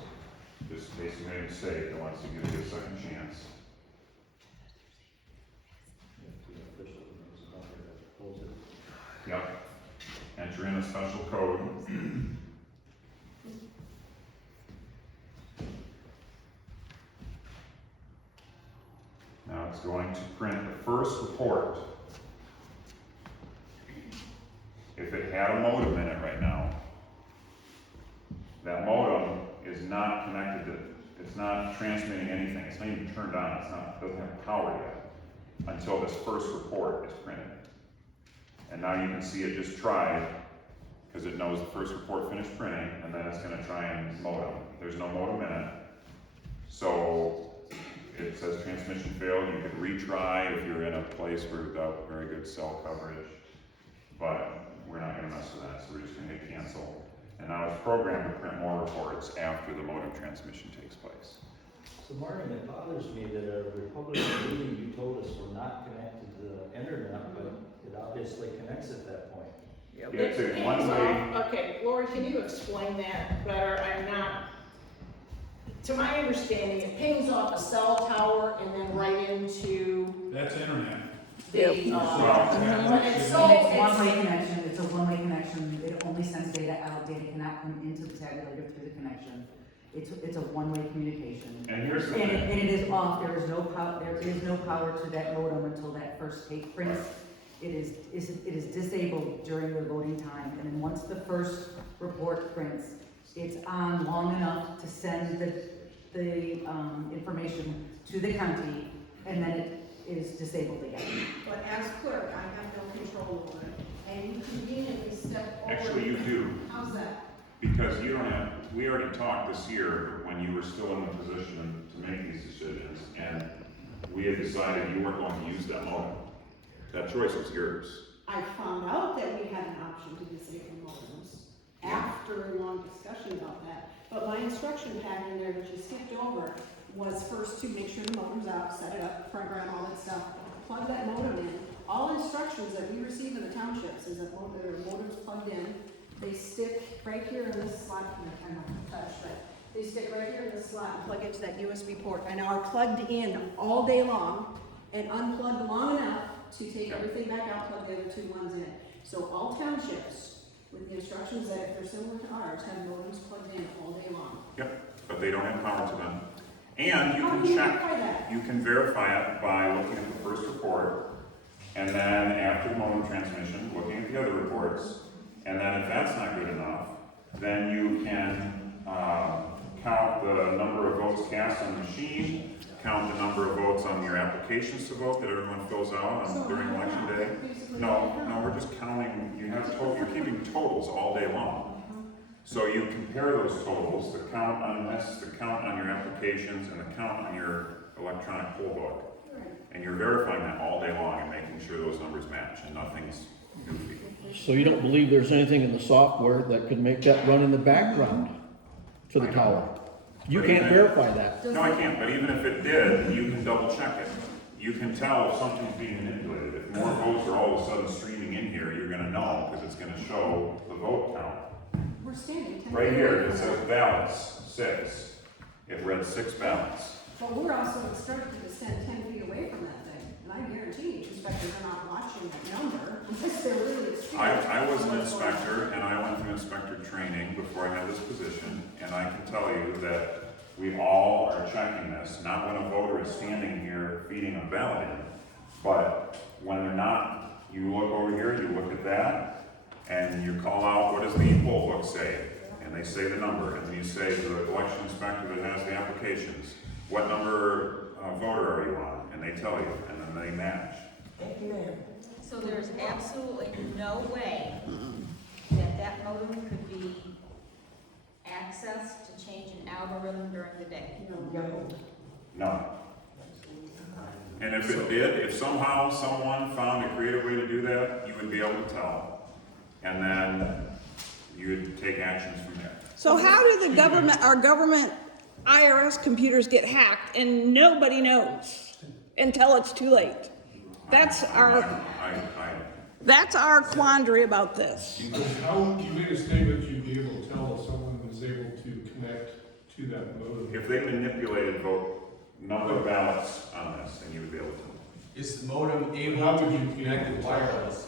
Just in case you made a mistake, I want to give you a second chance. Yep. Enter in a special code. Now it's going to print the first report. If it had a modem in it right now, that modem is not connected to, it's not transmitting anything, it's not even turned on, it doesn't have power yet, until this first report is printed. And now you can see it just tried, because it knows the first report finished printing, and then it's gonna try and modem. There's no modem in it. So it says transmission failed, you could retry if you're in a place without very good cell coverage, but we're not gonna mess with that, so we're just gonna hit cancel. And now it's programmed to print more reports after the modem transmission takes place. So Martin, it bothers me that a Republican meeting, you told us we're not connected to the internet, but it obviously connects at that point. Yeah, it's a one-way. Okay, Lori, can you explain that better? I'm not, to my understanding, it pings off a cell tower and then right into That's internet. the, It's one-way connection, it's a one-way connection, it only sends data out, data cannot come into the tabulator through the connection. It's a one-way communication. And here's the And thing. it is off, there is no power to that modem until that first tape prints. It is disabled during the voting time, and then once the first report prints, it's on long enough to send the information to the county, and then it is disabled again. But as clerk, I have no control over it, and you conveniently step over. Actually, you do. How's that? Because you don't have, we already talked this year when you were still in the position to make these decisions, and we had decided you weren't going to use that modem. That choice was yours. I found out that we had an option to disable modems after a long discussion about that. But my instruction pattern there that you skipped over was first to make sure the modem's out, set it up, program all that stuff, plug that modem in. All instructions that we receive in the townships is that there are modems plugged in. They stick right here in this slot, I cannot touch that. They stick right here in this slot and plug into that USB port and are plugged in all day long and unplugged long enough to take everything back out, plug the other two ones in. So all townships, with the instructions that if they're similar to ours, have modems plugged in all day long. Yep, but they don't have power to them. And you How can do you check, verify that? you can verify it by looking at the first report, and then after the modem transmission, looking at the other reports, and then if that's not good enough, then you can count the number of votes cast on the machine, count the number of votes on your applications to vote that everyone fills out during election day. No, we're just counting, you're keeping totals all day long. So you compare those totals, the count on this, the count on your applications, and the count on your electronic poll book. And you're verifying that all day long and making sure those numbers So you don't believe there's anything in the software that could make that run in the background to the tower? You can't verify that. No, I can't, but even if it did, you can double check it. You can tell if something's being manipulated. If more votes are all of a sudden streaming in here, you're gonna know, because it's gonna show the vote count. We're standing 10 Right feet here, away it from says that. ballots, 6. It read 6 ballots. But we're also instructed to stand 10 feet away from that thing. And I guarantee inspectors are not watching that number unless they're really experienced. I was an inspector, and I went through inspector training before I had this position, and I can tell you that we all are checking this, not when a voter is standing here feeding a ballot in, but when they're not. You look over here, you look at that, and you call out, what does the poll book say? And they say the number, and then you say to the election inspector that has the applications, what number voter are you on? And they tell you, and then they match. Thank you, ma'am. So there's absolutely no way that that modem could be accessed to change an algorithm during the day? No. And if it did, if somehow someone found a creative way to do that, you would be able to tell. And then you would take actions from there. So how do the government, our government IRS computers get hacked and nobody knows until it's too late? That's our quandary about this. How, you made a statement you'd be able to tell if someone was able to connect to that modem. If they manipulated vote number of ballots on this, then you would be able to. Is the modem able How to would be you connected connect wireless?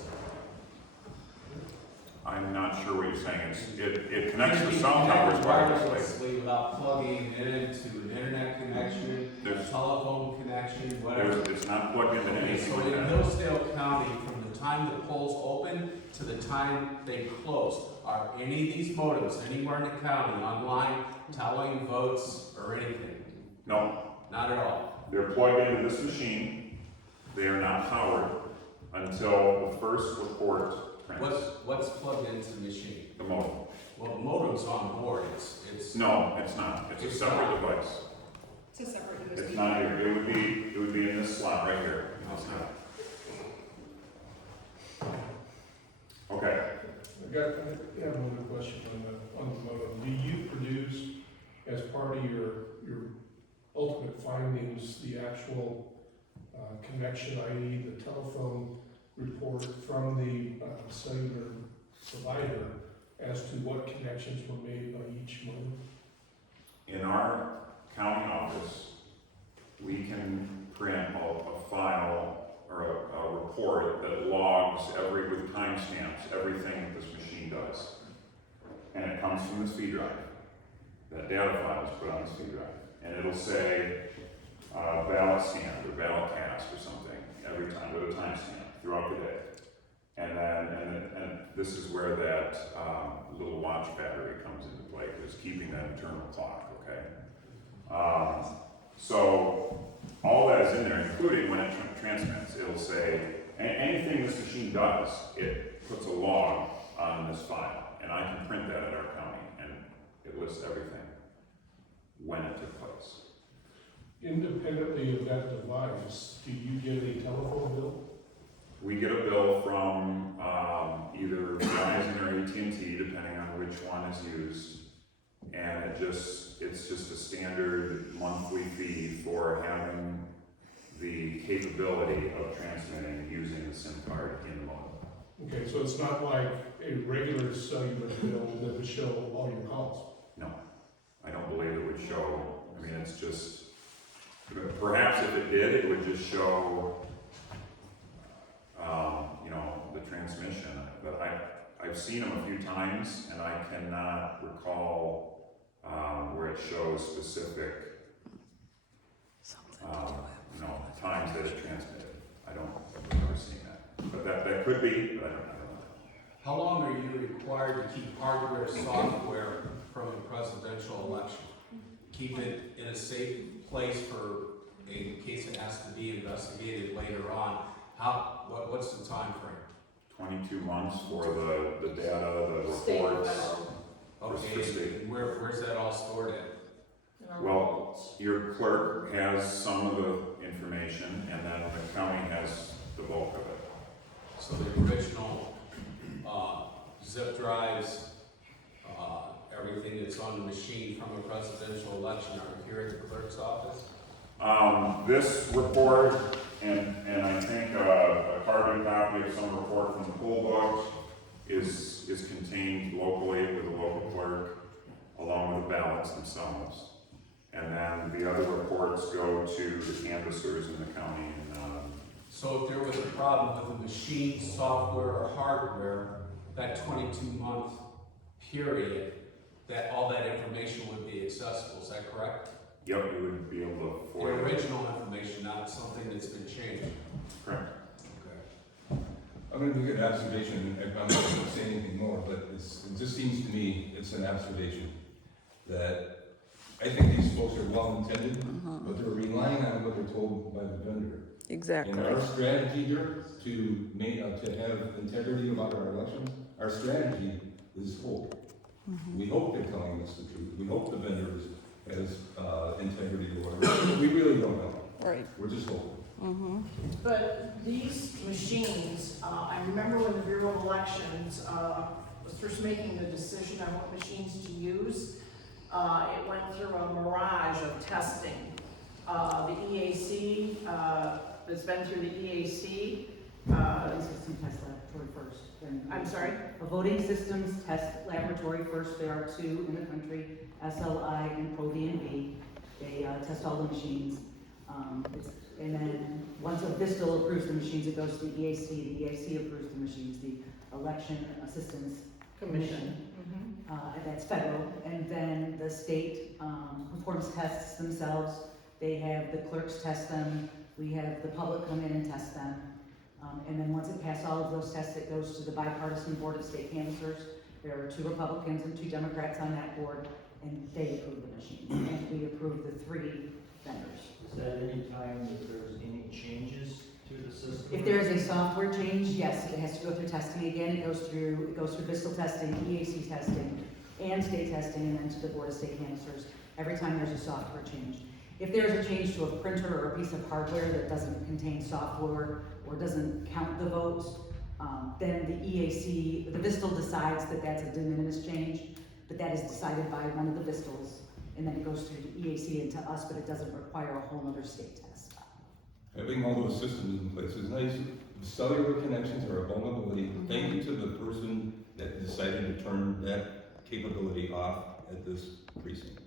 I'm not sure what you're saying. It connects to some towers wirelessly. Wirelessly without plugging it into an internet connection, a There's- telephone connection, whatever. It's not plugged into Okay, anything so like in that. Hillsdale County, from the time the polls open to the time they close, are any of these modems anywhere in the county online tallying votes or anything? No, Not at all. they're plugged into this machine. They are not powered until the first report prints. What's plugged into the machine? The modem. Well, the modem's on board, it's. No, it's not. It's a It's separate not. device. It's a separate USB. It's not here. It would be in this slot right here. It's not. Okay. I have another question on the modem. Do you produce, as part of your ultimate findings, the actual connection ID, the telephone report from the cellular provider as to what connections were made by each modem? In our county office, we can print a file or a report that logs with timestamps, everything that this machine does. And it comes from this feed drive. That data file is put on this feed drive. And it'll say ballot scanned or ballot cast or something every time with a timestamp throughout the day. And then this is where that little watch battery comes into play, is keeping that internal clock, okay? So all that is in there, including when it transmits. It'll say, anything this machine does, it puts a log on this file, and I can print that at our county, and it lists everything when it took place. Independently of that device, do you get a telephone bill? We get a bill from either Verizon or AT&T, depending on which one is used, and it's just a standard monthly fee for having the capability of transmitting using the SIM card in the modem. Okay, so it's not like a regular cellular bill that would show all your calls? No, I don't believe it would show. I mean, it's just, perhaps if it did, it would just show, the transmission. But I've seen them a few times, and I cannot recall where it shows specific, times that it transmitted. I've never seen that. But that could be, but I don't know. How long are you required to keep hardware, software from a presidential election? Keep it in a safe place in case it has to be investigated later on? What's the time frame? 22 months for the data, the State, reports. federal. Okay, and where's that all stored at? Well, your clerk has some of the information, and then the county has the bulk of it. So the original zip drives, everything that's on the machine from a presidential election are here at the clerk's office? This report, and I think a carbon copy of some report from the poll books is contained locally with the local clerk, along with the ballots themselves. And then the other reports go to the canvassers in the county. So if there was a problem with the machine, software, or hardware, that 22-month period, that all that information would be accessible, is that correct? Yep, you would be able to The FOIA. original information, not something that's been changed. Correct. Okay. I'm gonna make an observation, I'm not gonna say anything more, but it just seems to me, it's an observation, that I think these folks are well-intended, but they're relying on what they're told by the vendor. Exactly. And our strategy here to have integrity about our elections, our strategy is hope. We hope they're telling us the truth. We hope the vendor has integrity or whatever. But we really don't know. Right. We're just hoping. But these machines, I remember when the Bureau of Elections was first making the decision on what machines to use, it went through a mirage of testing. The EAC, it's been through the EAC. System test laboratory first. I'm sorry? A voting systems test laboratory first. There are two in the country, SLI and ProVNV. They test all the machines. And then once a Vistal approves the machines, it goes to the EAC. The EAC approves the machines. The Election Assistance Commission. That's federal. And then the state performs tests themselves. They have the clerks test them. We have the public come in and test them. And then once it passes all of those tests, it goes to the bipartisan board of state canvassers. There are 2 Republicans and 2 Democrats on that board, and they approve the machines. And we approve the 3 vendors. Is that any time that there's any changes to the system? If there is a software change, yes, it has to go through testing again. It goes through Vistal testing, EAC testing, and state testing, and then to the board of state canvassers every time there's a software change. If there's a change to a printer or a piece of hardware that doesn't contain software or doesn't count the votes, then the EAC, the Vistal decides that that's a de minimis change, but that is decided by one of the Vistals, and then it goes through the EAC and to us, but it doesn't require a whole other state test. Having all those systems in place is nice. Cellular connections are a vulnerability. Thank you to the person that decided to turn that capability off at this precinct.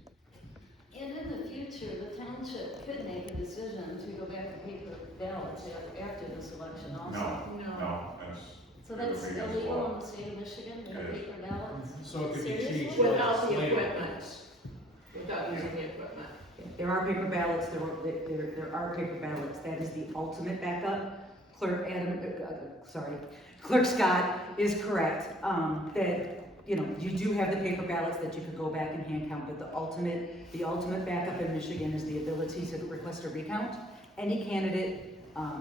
And in the future, the township could make a decision to go back to paper ballots after this election also. No, that's. So that's illegal in the state of Michigan, the paper ballots? So it could be Seriously? changed. Without the later. equipment. Without using the equipment. There are paper ballots, there are paper ballots. That is the ultimate backup. Clerk Scott is correct, that, you know, you do have the paper ballots that you could go back and hand count, but the ultimate backup in Michigan is the ability to request a recount. Any candidate,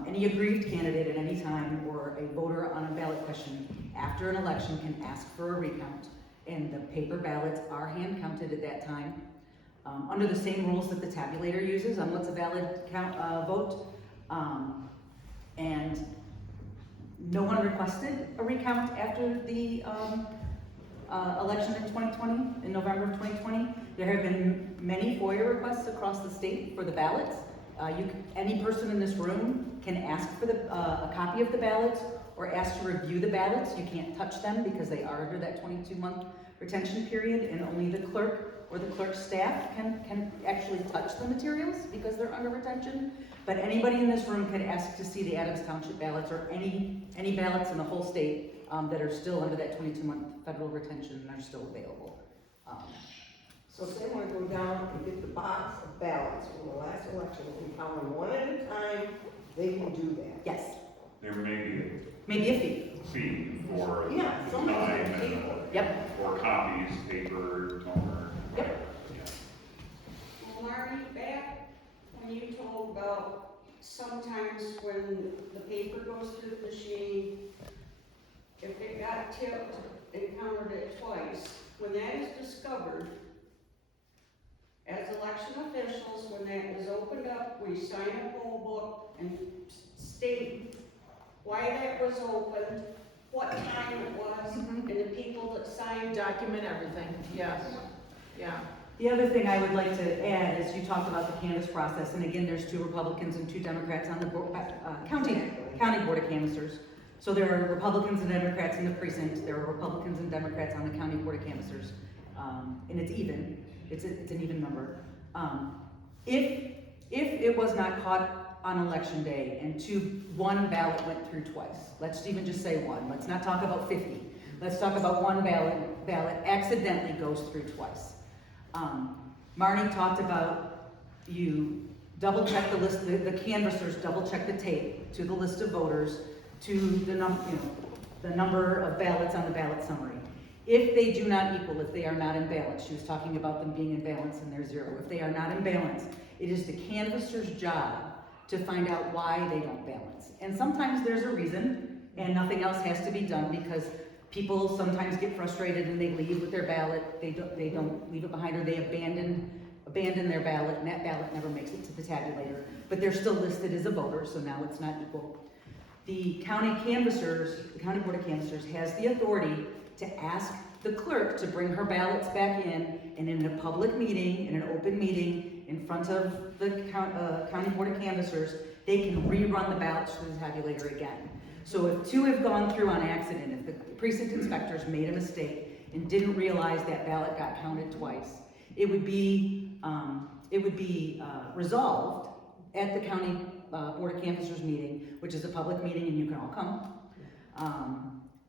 any aggrieved candidate at any time, or a voter on a ballot question after an election can ask for a recount, and the paper ballots are hand counted at that time, under the same rules that the tabulator uses on what's a valid vote. And no one requested a recount after the election in 2020, in November of 2020. There have been many FOIA requests across the state for the ballots. Any person in this room can ask for a copy of the ballots or ask to review the ballots. You can't touch them because they are under that 22-month retention period, and only the clerk or the clerk's staff can actually touch the materials because they're under retention. But anybody in this room can ask to see the Adams Township ballots or any ballots in the whole state that are still under that 22-month federal retention and are still available. So if they want to go down and get the box of ballots from the last election and count them one at a time, they can do that. Yes. There may be Maybe a fee. fee for Yeah, the somebody's time gonna pay and, for it. Yep. or copies, paper, toner. Yep. Well, Marty, back when you told about sometimes when the paper goes through the machine, if it got tipped and counted it twice, when that is discovered, as election officials, when that is opened up, we sign a poll book and state why that was opened what time it was, and the people that signed. Document everything, yes, yeah. The other thing I would like to add is you talked about the canvass process, and again, there's 2 Republicans and 2 Democrats on the county board of canvassers. So there are Republicans and Democrats in the precinct, there are Republicans and Democrats on the county board of canvassers, and it's even, it's an even number. If it was not caught on election day and one ballot went through twice, let's even just say one, let's not talk about 50, let's talk about one ballot accidentally goes through twice. Marnie talked about you double check the list, the canvassers double check the tape to the list of voters, to the number of ballots on the ballot summary. If they do not equal, if they are not in balance, she was talking about them being in balance and they're 0. If they are not in balance, it is the canvasser's job to find out why they don't balance. And sometimes there's a reason and nothing else has to be done because people sometimes get frustrated and they leave with their ballot, they don't leave it behind, or they abandon their ballot, and that ballot never makes it to the tabulator. But they're still listed as a voter, so now it's not equal. The county board of canvassers has the authority to ask the clerk to bring her ballots back in, and in a public meeting, in an open meeting, in front of the county board of canvassers, they can rerun the ballots through the tabulator again. So if 2 have gone through on accident, if the precinct inspectors made a mistake and didn't realize that ballot got counted twice, it would be resolved at the county board of canvassers meeting, which is a public meeting and you can all come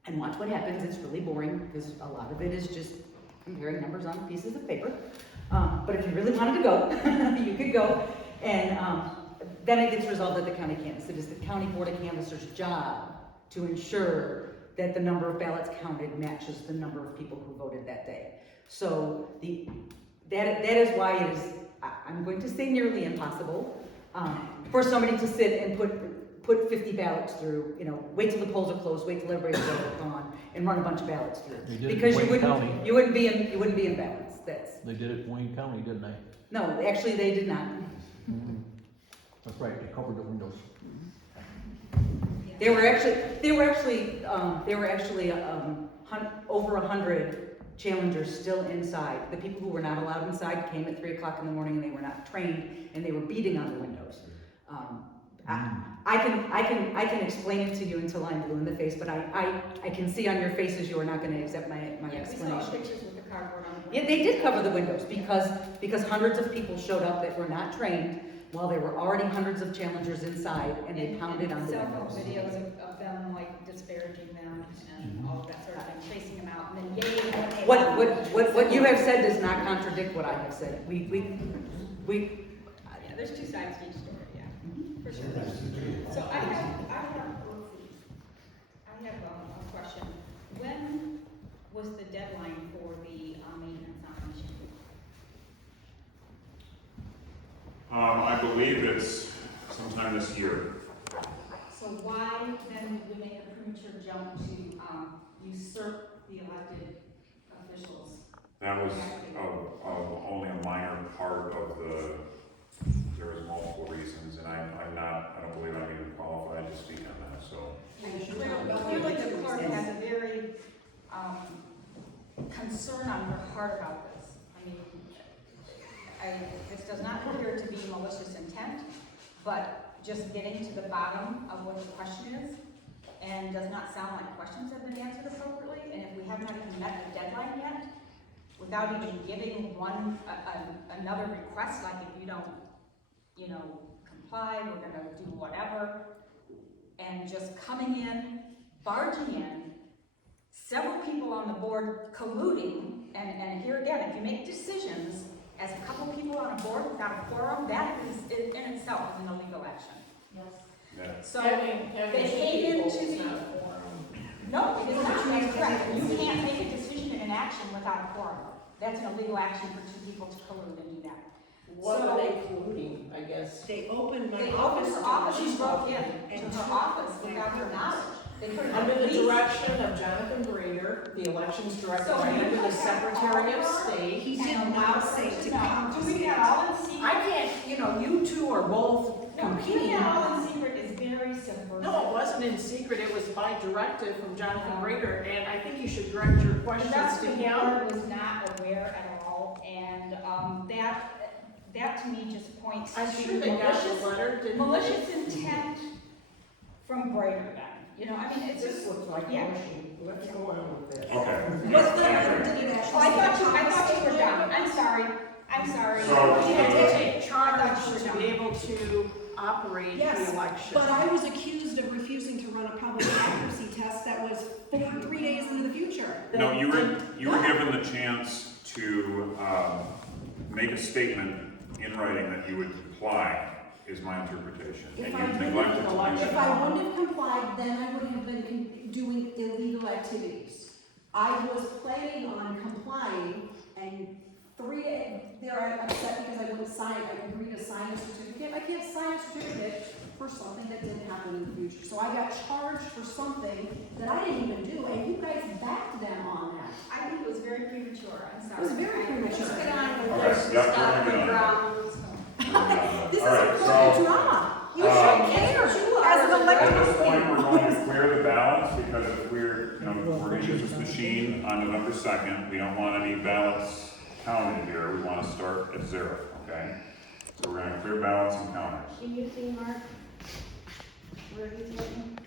and watch what happens. It's really boring because a lot of it is just comparing numbers on pieces of paper. But if you really wanted to go, you could go, and then it gets resolved at the county canvass. It is the county board of canvassers' job to ensure that the number of ballots counted matches the number of people who voted that day. So that is why it is, I'm going to say nearly impossible, for somebody to sit and put 50 ballots through, wait till the polls are closed, wait till everybody's gone, and run a bunch of ballots through. Because you wouldn't be in balance. They did it in Wayne County, didn't they? No, actually they did not. That's right, they covered the windows. There were actually over 100 challengers still inside. The people who were not allowed inside came at 3 o'clock in the morning and they were not trained and they were beating on the windows. I can explain it to you until I'm blue in the face, but I can see on your faces you are not going to accept my explanation. We saw pictures with the cardboard on the windows. Yeah, they did cover the windows because hundreds of people showed up that were not trained while there were already hundreds of challengers inside and they pounded on the windows. Several videos of them like disparaging them and all of that sort of thing, chasing them out, and then yay. What you have said does not contradict what I have said. Yeah, there's 2 sides to each story, yeah, for sure. So I have a question. When was the deadline for the maintenance on the machine? I believe it's sometime this year. So why then did we make a premature jump to usurp the elected officials? That was only a minor part of there was multiple reasons, and I don't believe I'm even qualified to speak on that, so. Clearly the clerk has a very concern on her heart about this. I mean, this does not appear to be malicious intent, but just getting to the bottom of what the question is, and does not sound like questions have been answered appropriately, and if we have not even met the deadline yet, without even giving another request, like if you don't, comply, we're gonna do whatever, and just coming in, barging in, several people on the board colluding, and here again, if you make decisions as a couple people on a board without a quorum, that is in itself an illegal action. Yes. Yeah. So they came into no, it is not. That's correct. You can't make a decision in an action without a quorum. That's an illegal action for 2 people to collude and do that. What were they colluding, I guess? They opened my They office. opened her office, she broke in to her office without her knowledge. They could have Under the least- direction of Jonathan Brader, the elections director, and the Secretary of State. He did not say to come to Doing that all in secret. I can't, you 2 are both No, competing. doing that all in secret is very subversive first. No, it wasn't in secret, it was by directive from Jonathan Brader, and I think you should direct your questions That's to the him. board was not aware at all, and, that to me just points to I'm sure they got the letter, didn't they? malicious intent from Brader then, you know, I mean, it's This just, looks like yeah. motion, let's go on with this. Okay. What's the letter, did it actually? Oh, I thought you were done, I'm sorry. So- He had to take I charge thought you to were be done. able to operate Yes, the election. but I was accused of refusing to run a public accuracy test that was 3 days into the future. No, you were given the chance to, make a statement in writing that you would comply, is my interpretation. If And I you wouldn't neglected to do if that. I wouldn't have complied, then I would have been doing illegal activities. I was planning on complying, and 3 days, they're upset because I wouldn't sign, I agreed to sign a certificate. I can't sign a certificate for something that didn't happen in the future. So I got charged for something that I didn't even do, and you guys backed them on that. I think it was very premature, I'm sorry. It was very premature. Let's get on with Okay, this, yep, stop we're the gonna grounds. This is All right, important so, drama. You should care as an at elected this point, we're official. going to clear the ballots, because if we're gonna use this machine on November 2nd, we don't want any ballots counted here, we wanna start at 0, okay? So we're gonna clear ballots and counters. Can you see, Mark, where he's looking?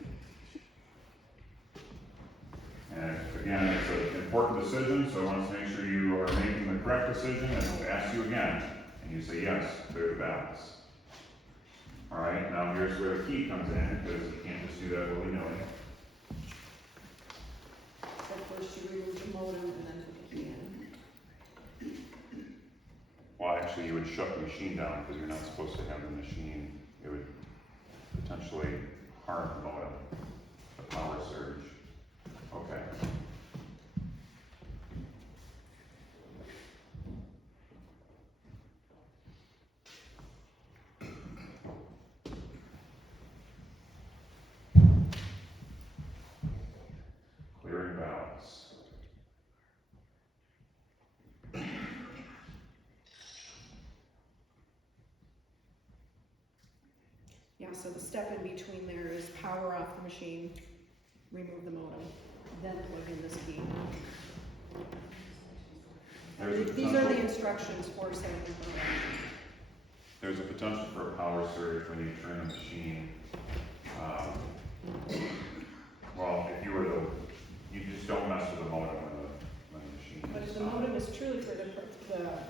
And again, it's an important decision, so I want to make sure you are making the correct decision, and we'll ask you again, and you say yes, clear the ballots. All right, now here's where the key comes in, because you can't just do that willy-nilly. At first you remove the modem and then put the key in. Well, actually, you would shut the machine down, because you're not supposed to have the machine, it would potentially harm the modem, the power surge. Okay. Clearing ballots. Yeah, so the step in between there is power off the machine, remove the modem, then plug in this key. There's a These are the potential- instructions for setting up an election. There's a potential for a power surge when you turn the machine. Well, if you were to, you just don't mess with the modem when the machine But is if the on. modem is truly for the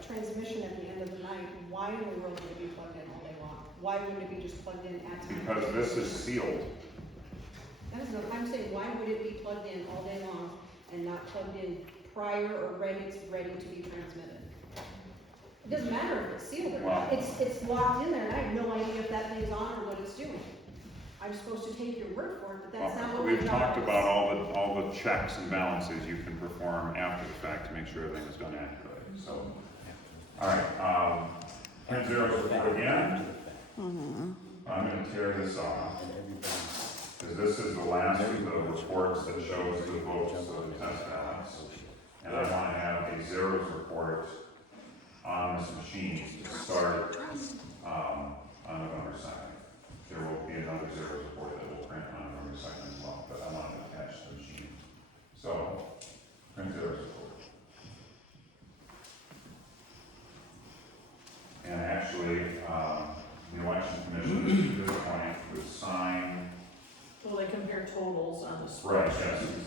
transmission at the end of the night, why in the world would it be plugged in all day long? Why wouldn't it be just plugged in at time? Because this is sealed. That is no, I'm saying, why would it be plugged in all day long and not plugged in prior or ready to be transmitted? It doesn't matter if it's sealed or not, Wow. it's locked in there, and I have no idea if that thing's on or what it's doing. I'm supposed to take your word for it, but that's not what We've my talked job is. about all the checks and balances you can perform after the fact to make sure everything is done accurately, so. All right, print zeros report again. I'm gonna tear this off, because this is the last of the reports that shows the votes of the test ballots. And I wanna have a zeros report on this machine to start, on November 2nd. There will be another zeros report that will print on November 2nd as well, but I want to attach to the machine. So, print zeros report. And actually, the election commission at this point would sign. Well, they compare totals on the Right, spreadsheet.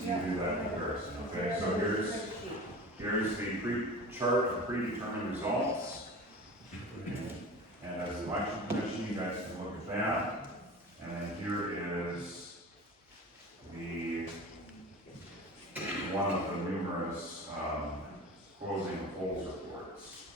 yes, you do that comparison, okay, so here's the chart of predetermined results. And as the election commission, you guys can look at that. And then here is one of the numerous, closing polls reports.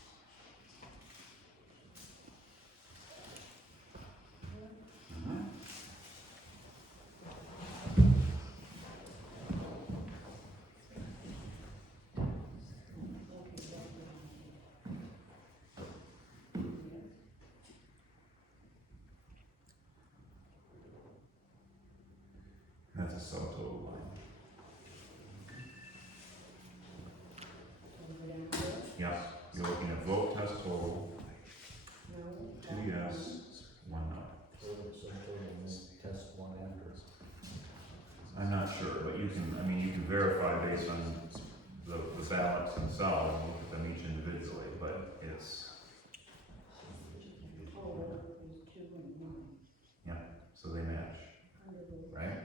That's a subtotal line. Yes, you're looking at vote test total, 2 yes, 1 no. Test one after. I'm not sure, but you can, I mean, you can verify based on the ballots themselves, and look at them each individually, but it's, yeah, so they match, right?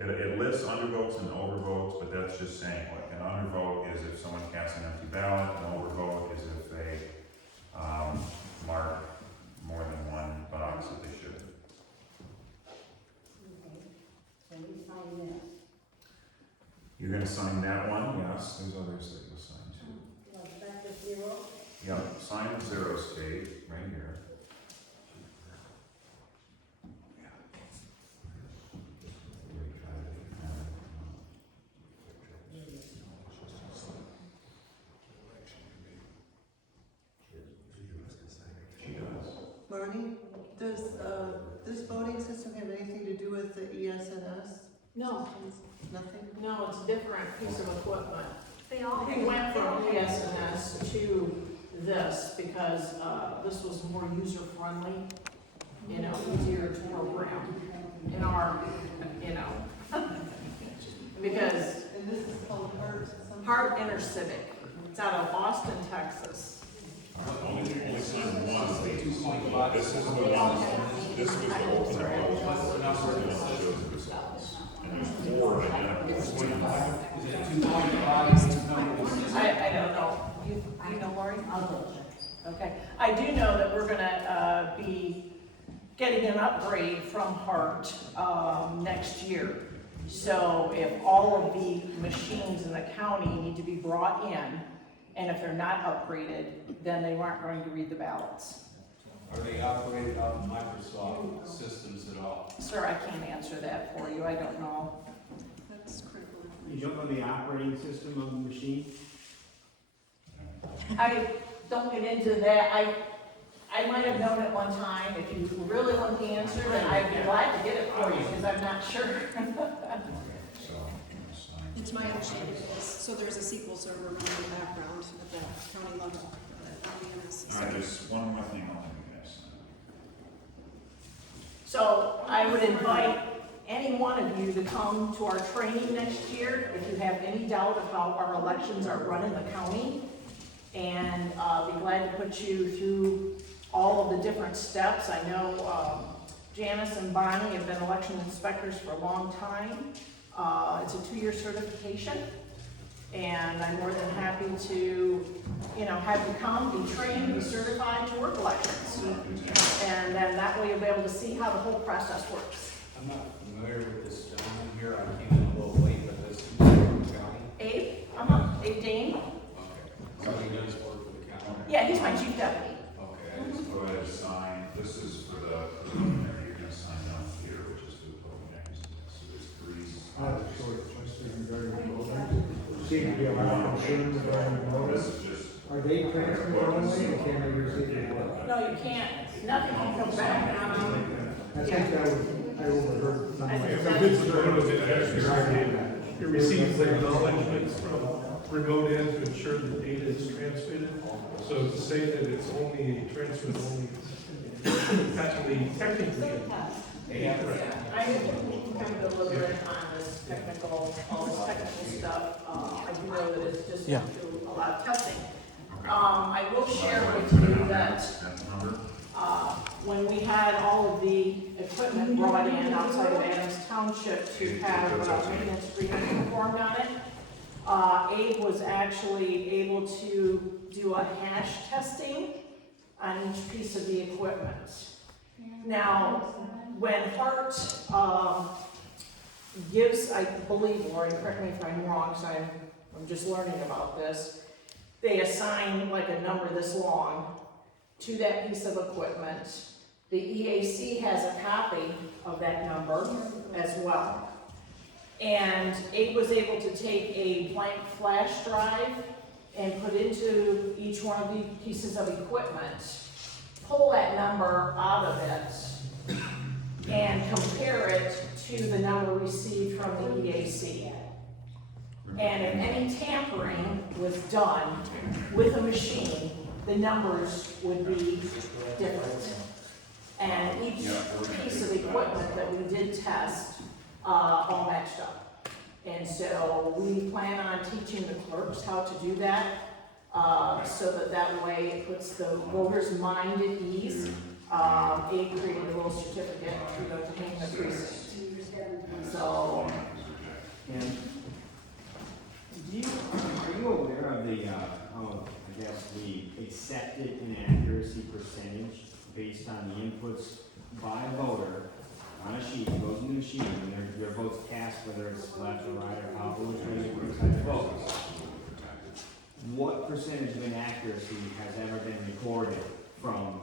It lists undervotes and overvotes, but that's just saying, like, an undervote is if someone casts an empty ballot, an overvote is if they, mark more than one box that they should. So we sign this. You're gonna sign that one, yes, there's others that you'll sign too. Back to zero. Yep, sign the zero state, right here. She does. Marty, does, this voting system have anything to do with the ESNS? No, Nothing? no, it's a different piece of equipment. They all We went from ESNS to this because, this was more user-friendly, you know, easier to program in our, you know. Because And this is called Hart Intercivic, it's out of Austin, Texas. Only sign one of these. This is the one, this was the open vote. And there's four identical. I don't know. You know, Lori? I'll double check. Okay. I do know that we're gonna, be getting an upgrade from Hart, next year. So if all of the machines in the county need to be brought in, and if they're not upgraded, then they aren't going to read the ballots. Are they operated off Microsoft systems at all? Sir, I can't answer that for you. I don't know. That's critical. You don't know the operating system of the machine? I don't get into that. I might have known at one time. If you really want the answer, then I'd be glad to get it for you, because I'm not sure. It's my understanding it is, so there's a SQL server running in the background at the county level, LDMS. Alright, there's one more thing I'll do, guys. So I would invite any one of you to come to our training next year if you have any doubt of how our elections are run in the county. And be glad to put you through all of the different steps. I know Janice and Bonnie have been election inspectors for a long time. It's a 2-year certification, and I'm more than happy to, you know, have you come, be trained, be certified to work elections. And then that way you'll be able to see how the whole process works. I'm not familiar with this gentleman here, I came in a little late, but this is from the county. Abe, Abe Dane. Okay, so he does work for the county? Yeah, he's my chief deputy. Okay, let's go ahead and sign, this is for the preliminary, you're gonna sign down here, which is for the preliminary. So there's 3. I have a short question regarding the voters. Seem to be a lot of concerns regarding the voters. Are they transferred only, or can they receive it? No, you can't, nothing can come back. I think that was, I overheard somebody. It receives the acknowledgements from remote in to ensure the data is transmitted. So to say that it's only transmitted only, technically. Yeah, I can kind of go a little bit on this technical, all this technical stuff. I do know that it's just through a lot of testing. I will share with you that, when we had all of the equipment brought in outside of Adams Township to have maintenance agreement performed on it, Abe was actually able to do a hash testing on each piece of the equipment. Now, when Hart gives, I believe, Lori, correct me if I'm wrong, because I'm just learning about this, they assign like a number this long to that piece of equipment. The EAC has a copy of that number as well. And Abe was able to take a blank flash drive and put into each one of the pieces of equipment, pull that number out of it, and compare it to the number received from the EAC. And if any tampering was done with a machine, the numbers would be different. And each piece of equipment that we did test all matched up. And so we plan on teaching the clerks how to do that, so that way it puts the voter's mind at ease, in creating a little certificate, to hang the precinct. So, And are you aware of the, I guess, the accepted inaccuracy percentage based on the inputs by a voter on a sheet, goes in the machine, and their votes cast, whether it's left or right or how, which way you decide to vote? What percentage of inaccuracy has ever been recorded from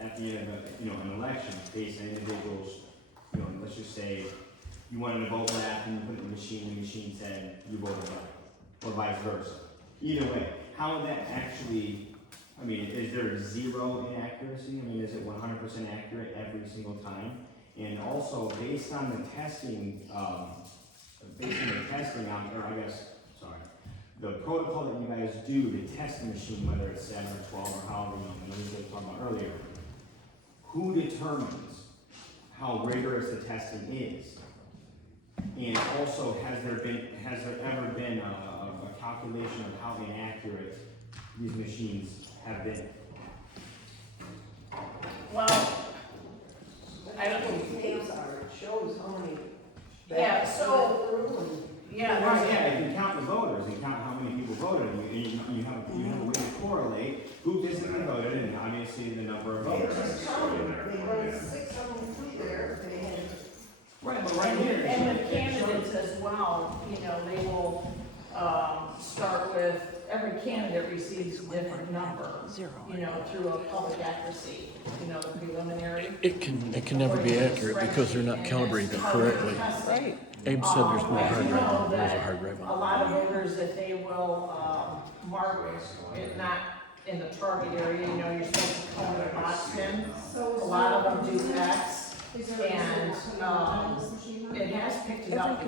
at the end of an election based on individuals, let's just say you wanted to vote left and you put it in the machine said you voted right, or vice versa. Either way, how would that actually, is there zero inaccuracy? Is it 100% accurate every single time? And also, based on the testing, the protocol that you guys do to test the machine, whether it's 7 or 12 or however many we were talking about earlier, who determines how rigorous the testing is? And also, has there ever been a calculation of how inaccurate these machines have been? well, I don't Those tapes are, it shows how many. Yeah, so, yeah, Right, yeah, you can count the voters and count how many people voted, and you have a way to correlate who physically voted, and obviously the number of They voters. just counted, they run 6 of them through there, they had. Right, but right here. and with candidates as well, they will, start with, every candidate receives a different number, through a public accuracy, the preliminary. It can never be accurate because they're not calibrated correctly. Right. Abe said there's no hard But you know drive, there's a that hard drive a on lot of voters, that they will, mark it not in the target area, you're supposed to call it a box in. A lot of them do X, and, it has picked it up.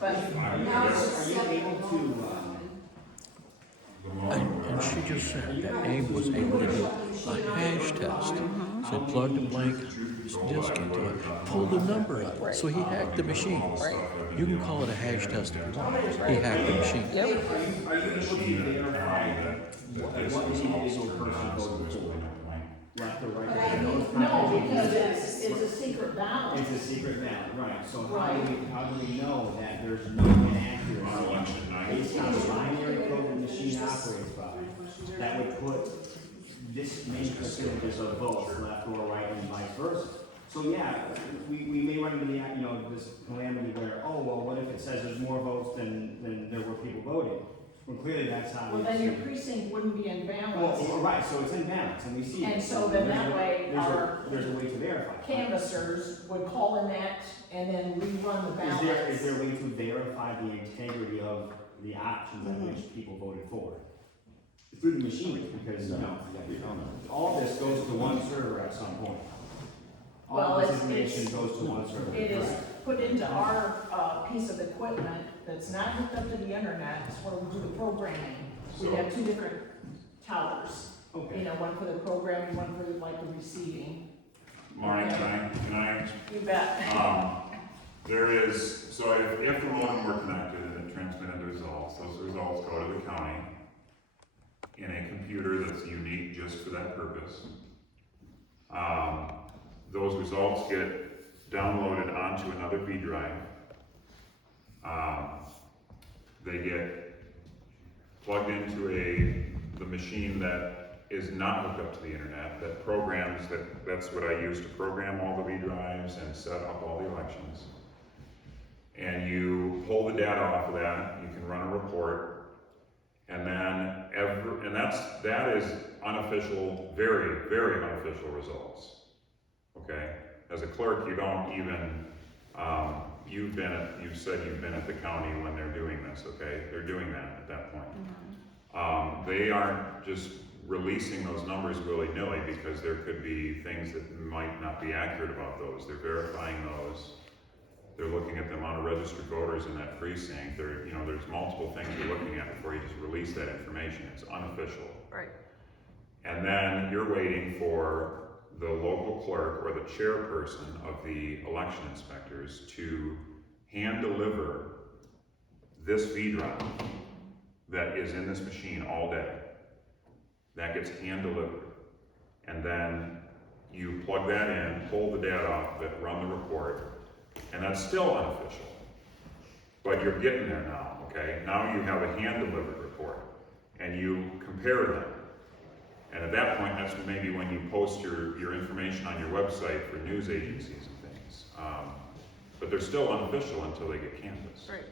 But now it's Are you able to, And she just said that Abe was able to do a hash test. So he plugged a blank disk into it, pulled a number out. So he hacked the machine. You can call it a hash test if you want. He hacked the machine. Are you able to verify what individual person voted for? Left or right? no, because it's a secret ballot. It's a secret ballot, right, so how do we know that there's no inaccuracy based on the binary code the machine operates by? That would put this many percentages of votes, left or right, and vice versa. So yeah, we may run into the, this calamity where, what if it says there's more votes than there were people voting? Well, clearly that's how. Well, then your precinct wouldn't be in balance. Well, right, so it's in balance, and we see. And so then that way, there's a way to verify. Canvassers would call in that and then rerun the ballots. Is there a way to verify the integrity of the options at which people voted for? Through the machine, because, all this goes to one server at some point. All this information goes to one server. It is put into our, piece of equipment that's not hooked up to the internet, it's where we do the programming. We have 2 different towers. Okay. One for the programming, one for the receiving. Maureen, can I? You bet. There is, so if the modem were connected and it transmitted the results, those results go to the county in a computer that's unique just for that purpose. Those results get downloaded onto another V drive. They get plugged into the machine that is not hooked up to the internet, that programs, that's what I use to program all the V drives and set up all the elections. And you pull the data off of that, you can run a report, and then that is unofficial, very, very unofficial results. Okay? As a clerk, you don't even, you've said you've been at the county when they're doing this, okay? They're doing that at that point. They aren't just releasing those numbers willy-nilly because there could be things that might not be accurate about those. They're verifying those. They're looking at the amount of registered voters in that precinct. There's multiple things you're looking at before you just release that information. It's unofficial. Right. And then you're waiting for the local clerk or the chairperson of the election inspectors to hand deliver this V drive that is in this machine all day. That gets hand delivered. And then you plug that in, pull the data off of it, run the report, and that's still unofficial. But you're getting there now, okay? Now you have a hand delivered report and you compare them. And at that point, that's maybe when you post your information on your website for news agencies and things. But they're still unofficial until they get canvassed. Right.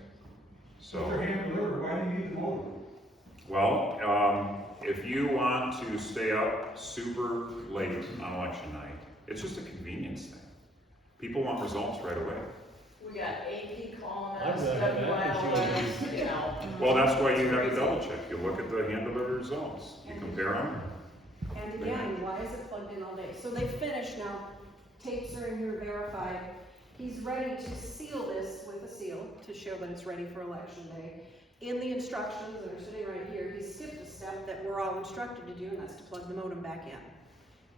So if they're hand delivered, why do you need the modem? Well, if you want to stay up super late on election night, it's just a convenience thing. People want results right away. We got AP calling I've us, got WILS, you know. Well, that's why you have to double check. You look at the hand delivered results. You compare them. And again, why is it plugged in all day? So they finished now, tapes are in here verified. He's ready to seal this with a seal to show that it's ready for election day. In the instructions that are sitting right here, he skipped a step that we're all instructed to do, and that's to plug the modem back in,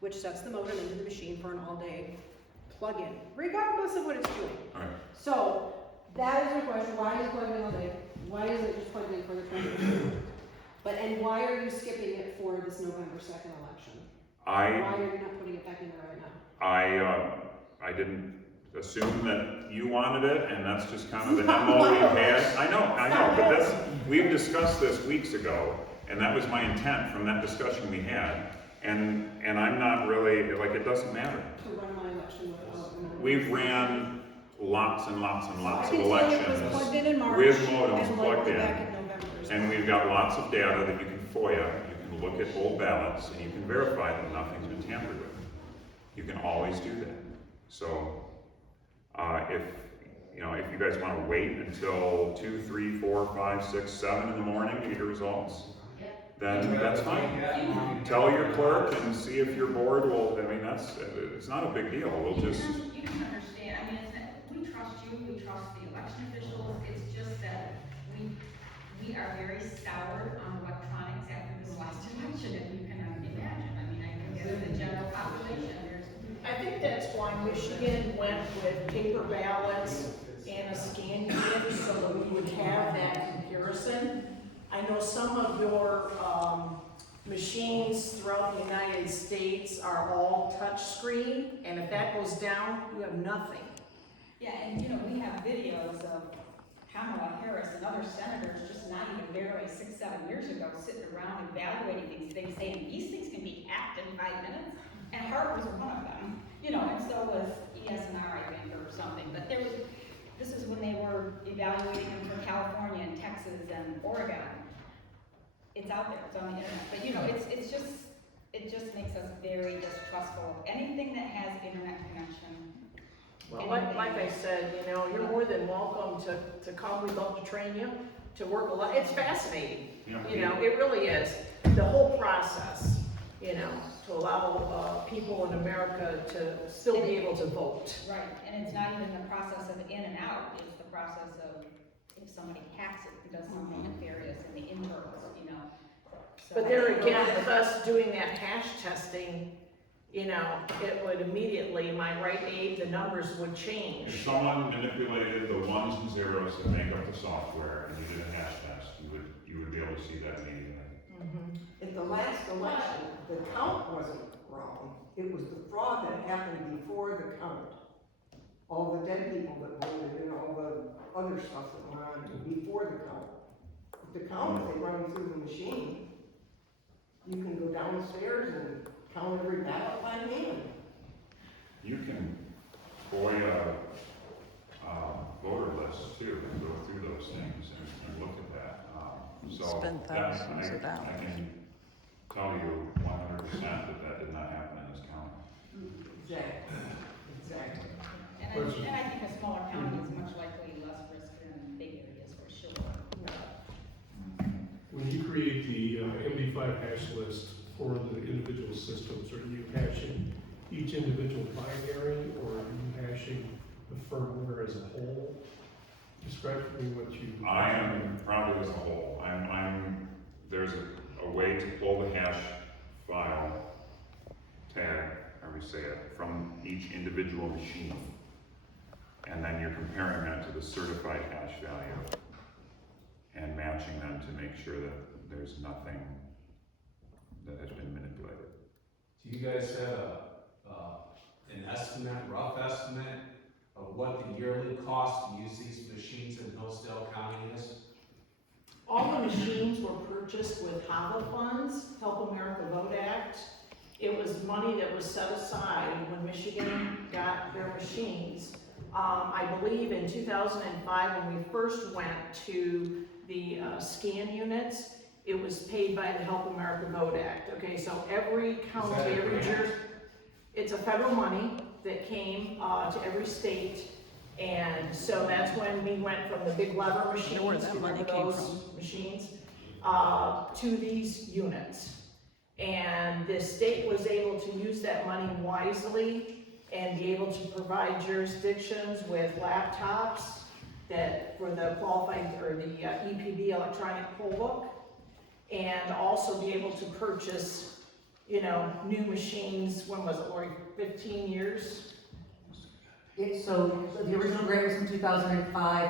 which sets the modem into the machine for an all-day plug-in, regardless of what it's doing. All right. So that is my question, why is it plugged in all day? Why isn't it just plugged in for the 20th? And why are you skipping it for this November 2nd election? Why are you not putting it back in there right now? I didn't assume that you wanted it, and that's just kind of the MO we've had. I know, but that's, we've discussed this weeks ago, and that was my intent from that discussion we had. And I'm not really, like, it doesn't matter. To run my election without. We've ran lots and lots and lots of I can tell you it elections was plugged in March with modems and plugged likely in. back in November. And we've got lots of data that you can FOIA, you can look at old ballots, and you can verify that nothing's been tampered with. You can always do that. So, if you guys want to wait until 2, 3, 4, 5, 6, 7 in the morning to get your results, then that's fine. Tell your clerk and see if your board will, it's not a big deal. We'll just. You can understand, we trust you, we trust the election officials, it's just that we are very soured on electronics after this last election, if you can imagine. I think as the general population, I think that's why Michigan went with paper ballots and a scan kit, so that we would have that comparison. I know some of your machines throughout the United States are all touch screen, and if that goes down, you have nothing. yeah, and we have videos of Kamala Harris and other senators just not even barely 6-7 years ago sitting around evaluating these things, saying these things can be hacked in 5 minutes, and Hart was one of them, and so was ESNR, I think, or something. But this is when they were evaluating them for California and Texas and Oregon. It's out there, it's on the internet, but it just makes us very distrustful of anything that has internet connection. Well, like I said, you're more than welcome to come. We'd love to train you to work a lot. It's fascinating. Yeah. It really is. The whole process, to allow people in America to still be able to vote. Right, and it's not even the process of in and out, it's the process of if somebody hacks it, who does something nefarious in the internals, So But there again, with us doing that hash testing, it would immediately, am I right, Abe, the numbers would change. If someone manipulated the ones and zeros that make up the software and you did a hash test, you would be able to see that immediately. At the last election, the count wasn't wrong. It was the fraud that happened before the count. All the dead people that voted and all the other stuff that went on before the count. The count, if they run through the machine, you can go downstairs and count every ballot by hand. You can FOIA voter lists too, and go through those things and look at that. Spend thousands of dollars. I can tell you 100% that did not happen in this county. Exactly. And I think a smaller county is much likely less risk than big areas for sure. When you create the MD5 hash list for the individual systems, are you hashing each individual binary, or are you hashing the firmware as a whole? Describe for me what you. I am probably as a whole. There's a way to pull the hash file tag, however you say it, from each individual machine. And then you're comparing that to the certified hash value and matching them to make sure that there's nothing that has been manipulated. Do you guys have an estimate, rough estimate of what the yearly cost to use these machines in Hillsdale County is? All the machines were purchased with HAVA funds, Help America Vote Act. It was money that was set aside when Michigan got their machines. I believe in 2005, when we first went to the scan units, it was paid by the Help America Vote Act. Okay, so every county, every jurisdiction, it's a federal money that came to every state. And so that's when we went from the big lever machines, remember those machines, to these units. And the state was able to use that money wisely and be able to provide jurisdictions with laptops that for the qualified, or the EPB electronic poll book, and also be able to purchase, you know, new machines. When was it, Lori, 15 years? So the original grant was in 2005.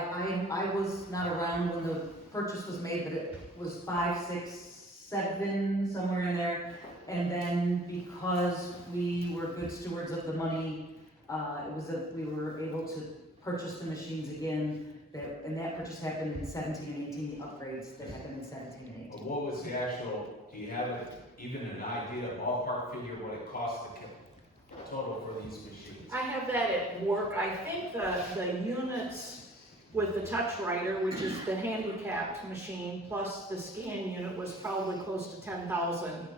I was not around when the purchase was made, but it was 5, 6, 7, somewhere in there. And then because we were good stewards of the money, we were able to purchase the machines again. And that purchase happened in 17 and 18, the upgrades that happened in 17 and 18. What was the actual, do you have even an idea, ballpark figure, what it cost the total for these machines? I have that at work. I think the units with the touch writer, which is the handicapped machine, plus the scan unit, was probably close to 10,000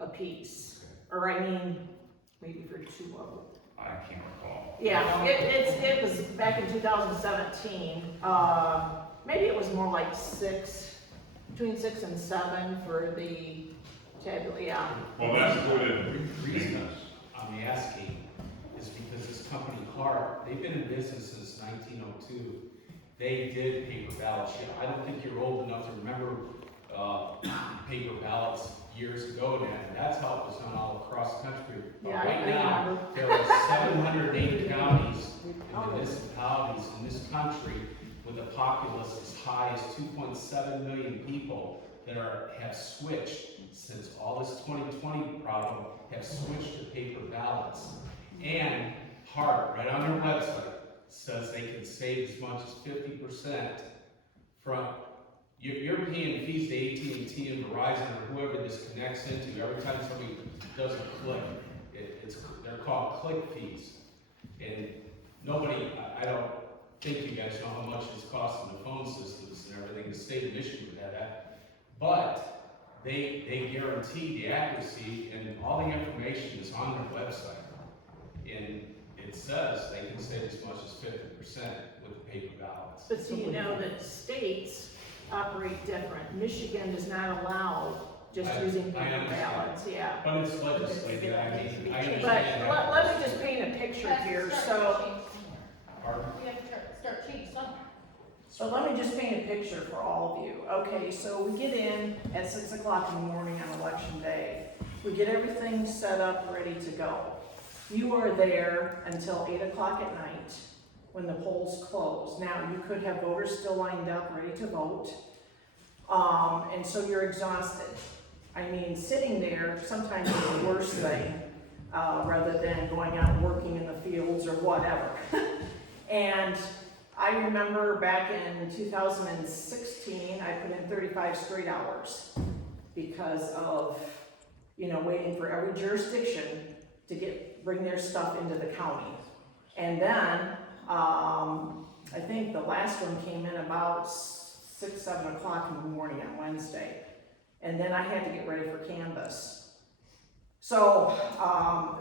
a piece. Or I mean, maybe for two of them. I can't recall. Yeah, it was back in 2017. Maybe it was more like between 6 and 7 for the tablet, yeah. Well, that's included. The reason I'm asking is because this company, Hart, they've been in business since 1902. They did paper ballots. I don't think you're old enough to remember paper ballots years ago now. That's how it was done all across the country. But Yeah, right I now, remember. there are 708 counties and municipalities in this country with a populace as high as 2.7 million people that have switched since all this 2020 problem, have switched to paper ballots. And Hart, right on their website, says they can save as much as 50% from, you're paying fees to AT&T and Verizon or whoever this connects into. Every time somebody does a click, they're called click fees. And nobody, I don't think you guys know how much it's costing the phone systems and everything. The state of Michigan would have that. But they guarantee the accuracy, and all the information is on their website. And it says they can save as much as 50% with paper ballots. But see, you know that states operate different. Michigan does not allow just using paper ballots, yeah. But it's legislated, I mean, I understand But that. let me just paint a picture here, so. Pardon? We have to start changing somewhere. So let me just paint a picture for all of you. Okay, so we get in at 6 o'clock in the morning on election day. We get everything set up, ready to go. You are there until 8 o'clock at night when the polls close. Now, you could have voters still lined up, ready to vote. And so you're exhausted. I mean, sitting there sometimes is the worst thing, rather than going out and working in the fields or whatever. And I remember back in 2016, I put in 35 straight hours because of, you know, waiting for every jurisdiction to bring their stuff into the county. And then, I think the last one came in about 6, 7 o'clock in the morning on Wednesday. And then I had to get ready for canvass. So,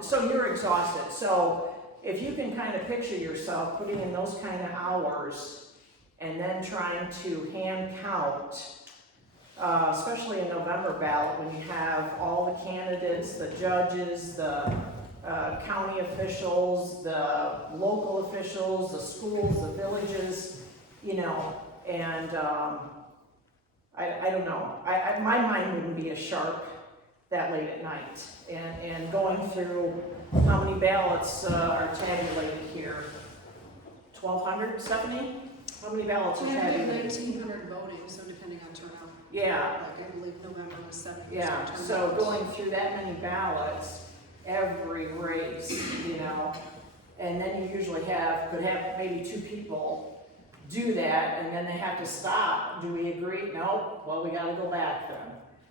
so you're exhausted. So if you can kind of picture yourself putting in those kind of hours and then trying to hand count, especially a November ballot when you have all the candidates, the judges, the county officials, the local officials, the schools, the villages, you know, and I don't know. My mind wouldn't be as sharp that late at night, and going through how many ballots are tabulated here. 1,200, Stephanie? How many ballots are We have tabulated? 1,900 voting, so depending on turnout. Yeah. Like, I believe November was 7% Yeah, turnout. so going through that many ballots, every race, you know, and then you usually could have maybe 2 people do that, and then they have to stop. Do we agree? No? Well, we gotta go back then.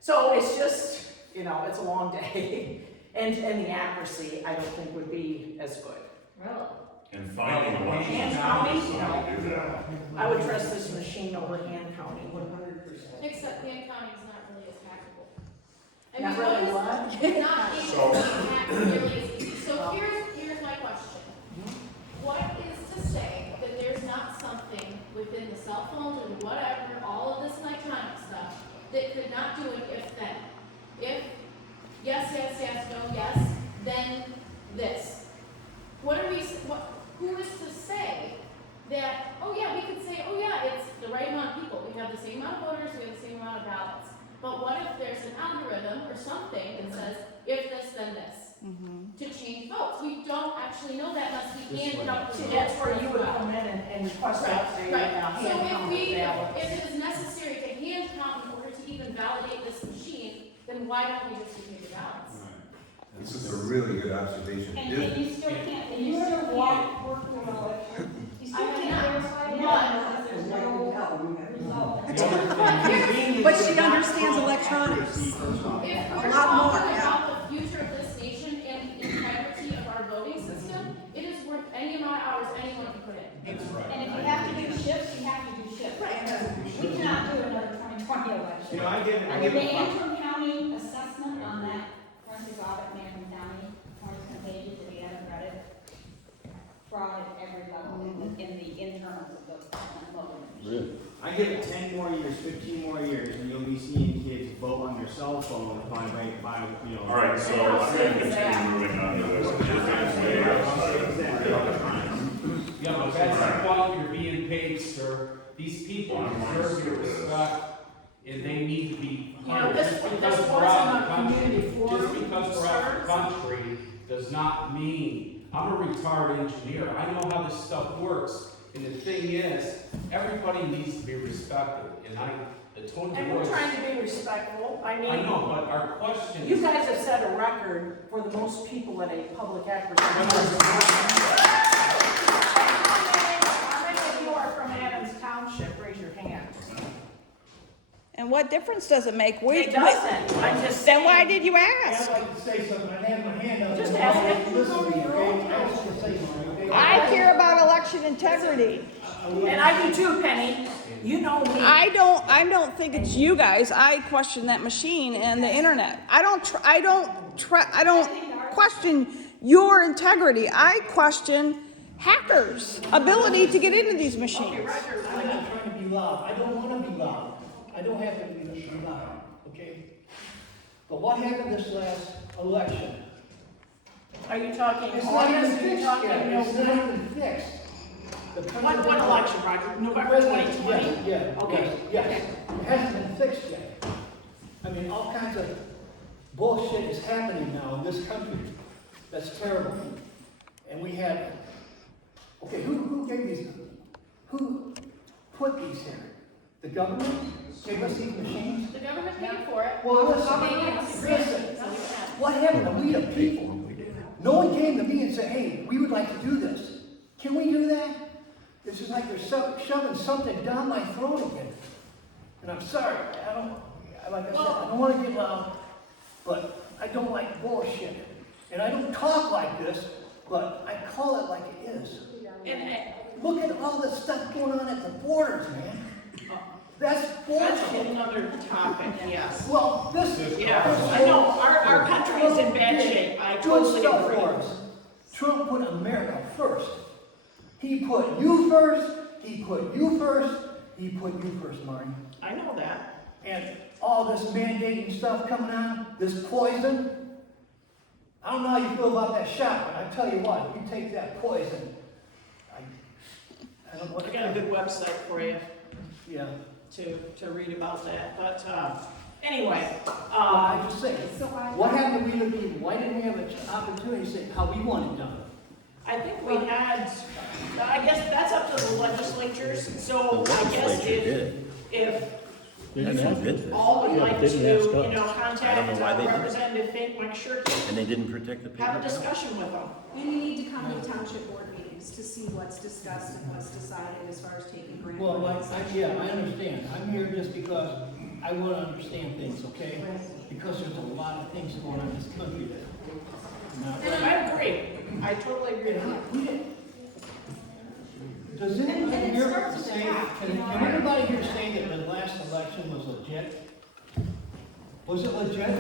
So it's just, you know, it's a long day, and the accuracy, I don't think would be as good. Really? And finding the ones Hand that counting, do that. I would trust this machine over hand counting. 100%. Except hand counting is not really as hackable. I Not mean, really what what? is, not able to be hacked nearly as easy. So here's my question. What is to say that there's not something within the cell phones or the whatever, all of this electronic stuff, that could not do an if then? If yes, yes, yes, no, yes, then this. Who is to say that, oh yeah, we could say, oh yeah, it's the right amount of people. We have the same amount of voters, we have the same amount of ballots. But what if there's an algorithm or something that says, if this, then this, to change votes? We don't actually know that unless we hand up to That's where you would come in and request that they Right. hand So count the ballots. if it is necessary to hand count in order to even validate this machine, then why don't we just do paper ballots? This is a really good observation. And you still can't, and you still can't work with an election. You still I can't have verify not. that, because there's no result. But she understands electronics. If we're lot more, talking yeah. about the future of this nation and the integrity of our voting system, it is worth any amount of hours anyone can put in. And if you have to do shifts, you have to do shifts. We cannot do another 2020 election. You know, I give And the Antrim County assessment on that forensic audit in Antrim County, 20 pages, if you haven't read it, fraud at every level in the internals of the voting. Really? I give it 10 more years, 15 more years, and you'll be seeing kids vote on their cell phone by you know. All right, so let's continue moving on to this. Yeah, but that's the point, you're being paid, sir. These people deserve your respect, and they need to be honored. Just because we're out of the country, just because we're out of the country does not mean, I'm a retired engineer, I know how this stuff works. And the thing is, everybody needs to be respected, and I told you. And we're trying to be respectful. I mean. I know, but our question You is. guys have set a record for the most people at a public acquisition. How many of you are from Adams Township? Raise your hand. And what difference does it make? It doesn't. I'm just Then why saying. did you ask? I'd like to say something, I have my hand up. Just ask it. Listen to me, okay? I just want to say something, okay? I care about election integrity. And I do too, Penny. You know me. I don't think it's you guys. I question that machine and the internet. I don't question your integrity. I question hackers' ability to get into these machines. I'm not trying to be loud, I don't want to be loud, I don't have to be loud, okay? But what happened this last election? Are you talking It's not even August? Are you fixed talking yet, it's not even fixed. What election, Roger? November 2020? Yeah, Okay. yes, it hasn't been fixed yet. I mean, all kinds of bullshit is happening now in this country, that's terrible. And we had, okay, who gave these, who put these here? The government gave us these machines? The government paid for it. Well, They listen, what happened to we the people? No one came to me and said, hey, we would like to do this. Can we do that? It's just like they're shoving something down my throat again. And I'm sorry, like I said, I don't want to get loud, but I don't like bullshit. And I don't talk like this, but I call it like it is. Look at all the stuff going on at the borders, man. That's bullshit. That's another topic, yes. Well, this is. Yeah, I know, our country is in bad shape, I totally Good stuff agree. for us. Trump put America first. He put you first, he put you first, he put you first, Marty. I know that. And all this mandating stuff coming on, this poison. I don't know how you feel about that shot, but I tell you what, if you take that poison, I don't know what I got a good website for you. Yeah. To read about that, but, Anyway, I'm just saying, what happened to we the people? Why didn't we have an opportunity to say how we want it done? I think we had, I guess that's up to the legislatures, so The I guess legislature did. if They didn't admit this. all would Yeah, like they to, didn't ask us. you know, I don't know contact why they didn't. Representative Fink, Mike Shirkey, And they didn't protect the paper have a ballot. discussion with them. And you need to come to township board meetings to see what's discussed and what's decided as far as taking grant. Well, money. yeah, I understand. I'm here just because I want to understand things, okay? Because there's a lot of things going on in this country that. And I agree, I totally agree with you. Does And anybody it here starts at the say, top, you know, can anybody here say that the last election was legit? Was it legit?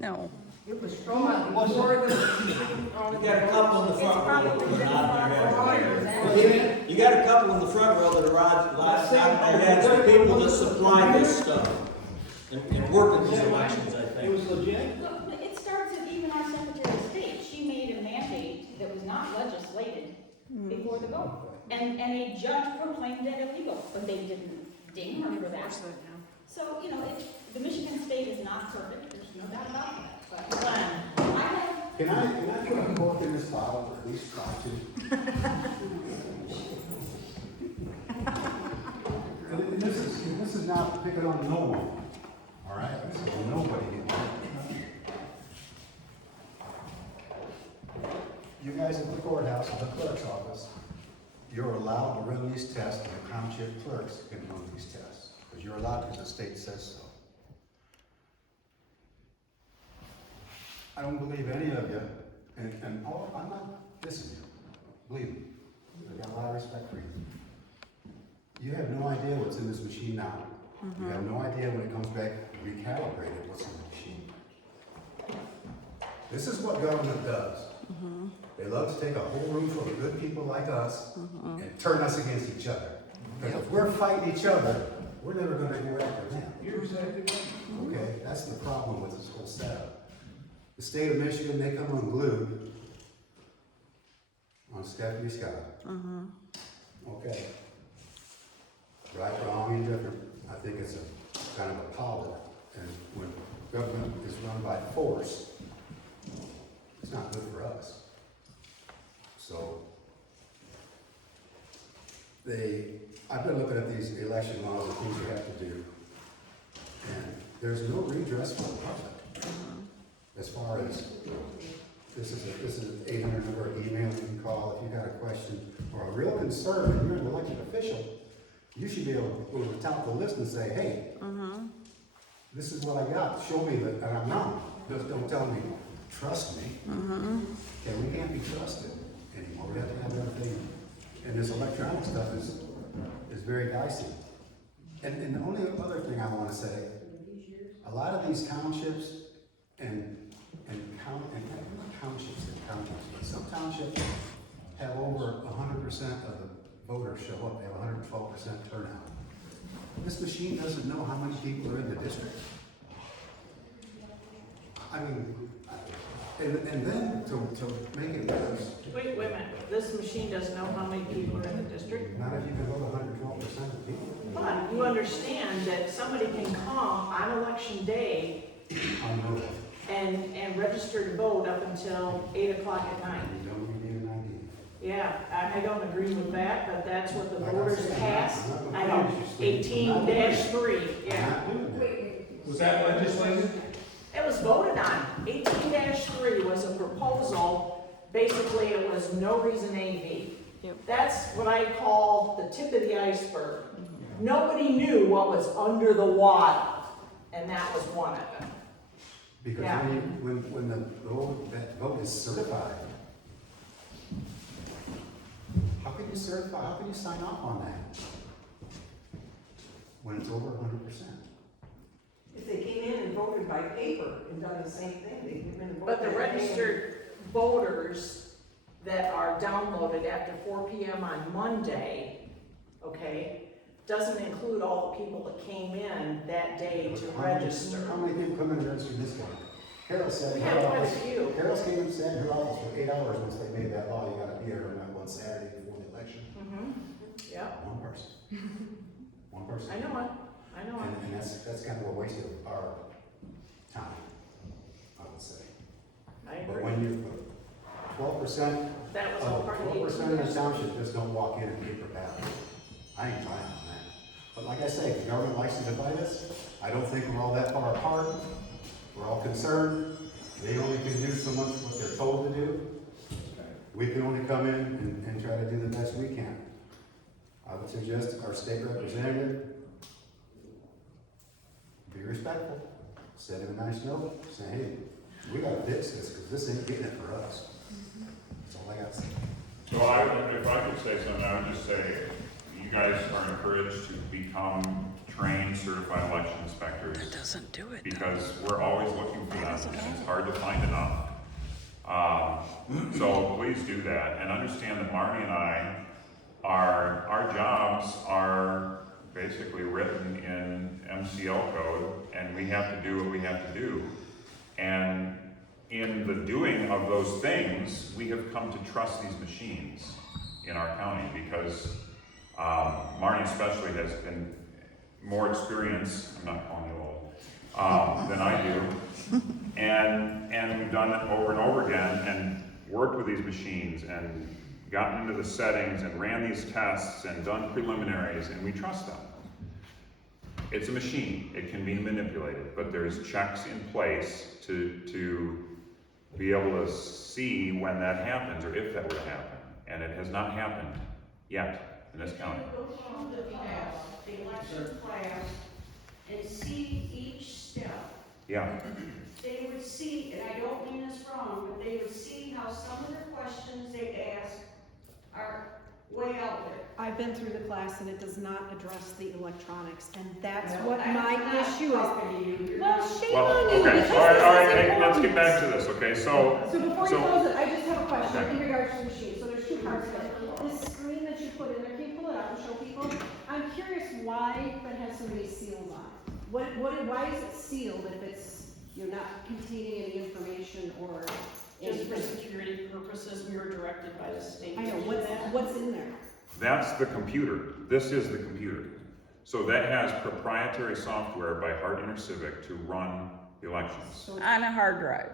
No. It was from Was more it? than. You got a couple in the front row that are nodding their heads. Was it? You got a couple in the front row that are nodding their heads, the people that supply this stuff and work in these elections, I It think. was legit? Look, it starts at even our Secretary of State. She made a mandate that was not legislated before the vote. And a judge proclaimed it illegal, but they didn't ding her for that. So, you know, the Michigan state is not perfect, there's no doubt about that. But I have, Can I put a cork in this bottle, or at least try to? And this is not picking on no one, all right? This is nobody. You guys at the courthouse, at the clerk's office, you're allowed to run these tests, and the township clerks can run these tests, because you're allowed because the state says so. I don't believe any of you, and I'm not dissing you, believe me, I've got a lot of respect for you. You have no idea what's in this machine now. You have no idea when it comes back recalibrated what's in the machine. This is what government does. They love to take a whole room full of good people like us and turn us against each other. Because if we're fighting each other, we're never gonna go after them. You're exactly right. Okay, that's the problem with this whole setup. The state of Michigan, they come unglued on Stephanie Scott. Okay. Right, wrong, indifferent. I think it's a kind of a power. And when government is run by force, it's not good for us. So, I've been looking at these election laws and things you have to do. And there's no redress for the public. As far as, this is an 800 number email you can call if you got a question or a real concern and you're an elected official. You should be able to go to the top of the list and say, hey, this is what I got, show me that I'm not. Just don't tell me, trust me. Okay, we can't be trusted anymore, we have to have everything. And this electronic stuff is very dicey. And the only other thing I want to say, a lot of these townships and townships, but some townships have over 100% of the voters show up, they have 112% turnout. This machine doesn't know how many people are in the district. I mean, and then to make it worse. Wait a minute, this machine doesn't know how many people are in the district? Not if you can vote 112% of people. But you understand that somebody can come on election day and register to vote up until 8 o'clock at night. You don't need an ID. Yeah, I don't agree with that, but that's what the voters passed. I know, 18-3, yeah. Was that legislated? It was voted on. 18-3 was a proposal. Basically, it was no reason AV. That's what I call the tip of the iceberg. Nobody knew what was under the water, and that was one of them. Because when that vote is certified, how can you certify, how can you sign off on that? When it's over 100%? If they came in and voted by paper and done the same thing, they came in and voted. But the registered voters that are downloaded after 4 p.m. on Monday, okay, doesn't include all the people that came in that day to register. How many people come in and register this day? Carol said We in have her quite a office, few. Carol came and said in her office for 8 hours once they made that law, you gotta be here on that one Saturday before the election. Yeah. One person. One person. I know it. I know. And that's kind of a waste of our time, I would say. I But agree. when you put 12%, That was all part of the 12% of the township just don't walk in and paper ballot. I ain't buying on that. But like I say, if the government likes to divide us, I don't think we're all that far apart. We're all concerned. They only can do so much what they're told to do. We can only come in and try to do the best we can. I would suggest our state representative be respectful, send him a nice note, say, hey, we gotta fix this, because this ain't getting it for us. That's all I got to say. So if I could say something, I would just say, you guys are encouraged to become trained certified election inspectors. That doesn't do it. Because we're always looking for them, and it's hard to find enough. So please do that, and understand that Marty and I, our jobs are basically written in MCL code, and we have to do what we have to do. And in the doing of those things, we have come to trust these machines in our county, because Marty especially has been more experienced, I'm not calling you old, than I do. And we've done it over and over again and worked with these machines and gotten into the settings and ran these tests and done preliminaries, and we trust them. It's a machine, it can be manipulated, but there's checks in place to be able to see when that happens or if that would happen. And it has not happened yet in this county. Go through the election class and see each step. Yeah. They would see, and I don't mean this wrong, but they would see how some of the questions they ask are way out there. I've been through the class and it does not address the electronics, and that's Well, what I'm my not issue talking to you. is. You're Well, not- shame Well, on you, okay, because all right, this is hey, let's get important. back to this, okay? So Before you close it, I just have a question Okay. in regards to the machine. So there's two parts to it. This screen that you put in there, can you pull it up and show people? I'm curious why that has so many seals on it. Why is it sealed if it's, you're not containing any information or Just for anything? security purposes, we were directed by the state. I know, to do that. what's in there? that's the computer. This is the computer. So that has proprietary software by Hart Intercivic to run the elections. On a hard drive.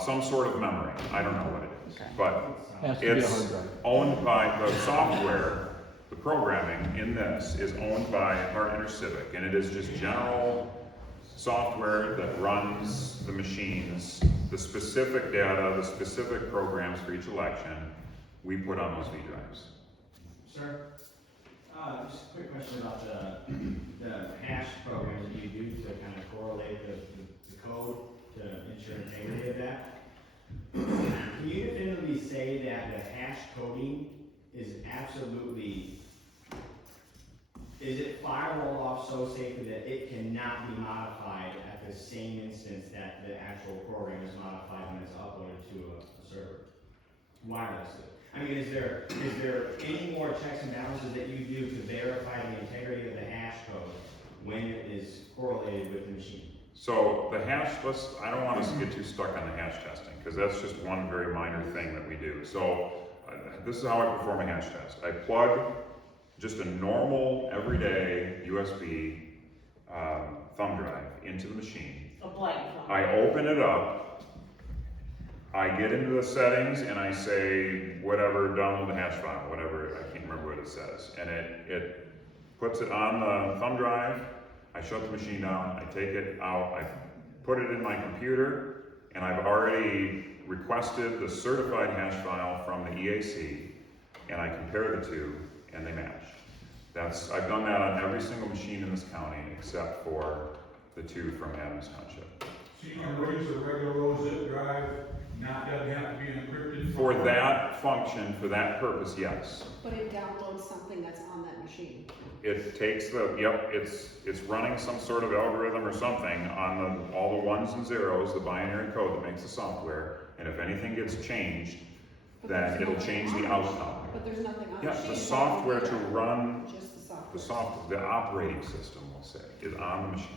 Some sort of memory. I don't know what it is, but Has to be a it's hard drive. owned by the software. The programming in this is owned by Hart Intercivic, and it is just general software that runs the machines, the specific data, the specific programs for each election. We put on those V drives. Sir, just a quick question about the hash program that you do to kind of correlate the code to ensure integrity of that. Can you definitively say that the hash coding is absolutely, is it firewalled off so safely that it cannot be modified at the same instance that the actual program is modified when it's uploaded to a server, wirelessly? I mean, is there any more checks and balances that you do to verify the integrity of the hash code when it is correlated with the machine? So the hash, I don't want us to get too stuck on the hash testing, because that's just one very minor thing that we do. So this is how I perform a hash test. I plug just a normal, everyday USB thumb drive into the machine. A blank phone. I open it up, I get into the settings, and I say, whatever, download the hash file, whatever, I can't remember what it says. And it puts it on the thumb drive, I shut the machine down, I take it out, I put it in my computer, and I've already requested the certified hash file from the EAC, and I compare the two, and they match. I've done that on every single machine in this county, except for the two from Adams Township. So you can use a regular old zip drive, doesn't have to be encrypted? For that function, for that purpose, yes. But it downloads something that's on that machine. It takes it's running some sort of algorithm or something on all the ones and zeros, the binary code that makes the software, and if anything gets changed, then it'll change the outcome. But there's nothing on the Yeah, machine. the software to run Just the software. the operating system, we'll say, is on the machine.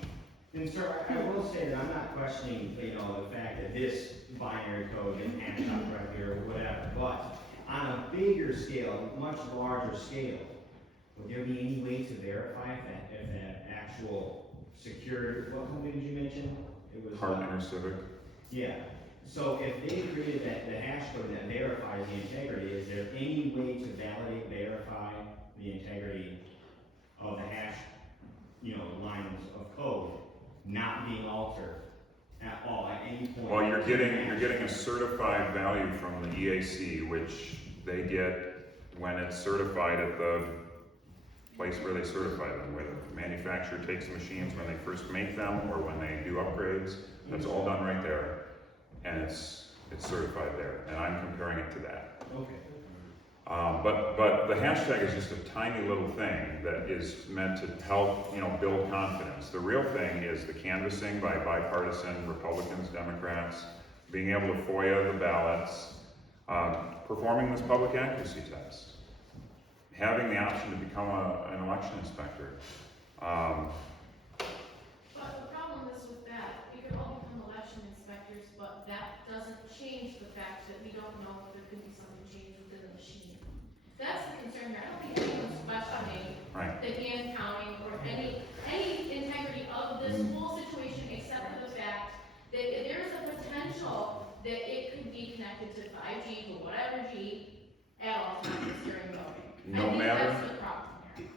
And sir, I will say that I'm not questioning, the fact that this binary code and hash up right here or whatever, but on a bigger scale, much larger scale, would there be any way to verify if that actual secured, what company did you mention? It was. Partner Civic. Yeah, so if they created the hash code that verifies the integrity, is there any way to validate, verify the integrity of the hash, lines of code not being altered at all, at any point? Well, you're getting a certified value from the EAC, which they get when it's certified at the place where they certify them, where the manufacturer takes the machines when they first make them or when they do upgrades. That's all done right there, and it's certified there, and I'm comparing it to that. Okay. But the hashtag is just a tiny little thing that is meant to help, build confidence. The real thing is the canvassing by bipartisan Republicans, Democrats, being able to FOIA the ballots, performing this public accuracy test, having the option to become an election inspector. But the problem is with that, we could all become election inspectors, but that doesn't change the fact that we don't know if there could be something changed within the machine. That's the concern here. I don't think anyone's questioning the hand counting or any integrity of this whole situation, except for the fact that there's a potential that it could be connected to 5G or whatever G at all times during voting. No I think matter. that's the problem here.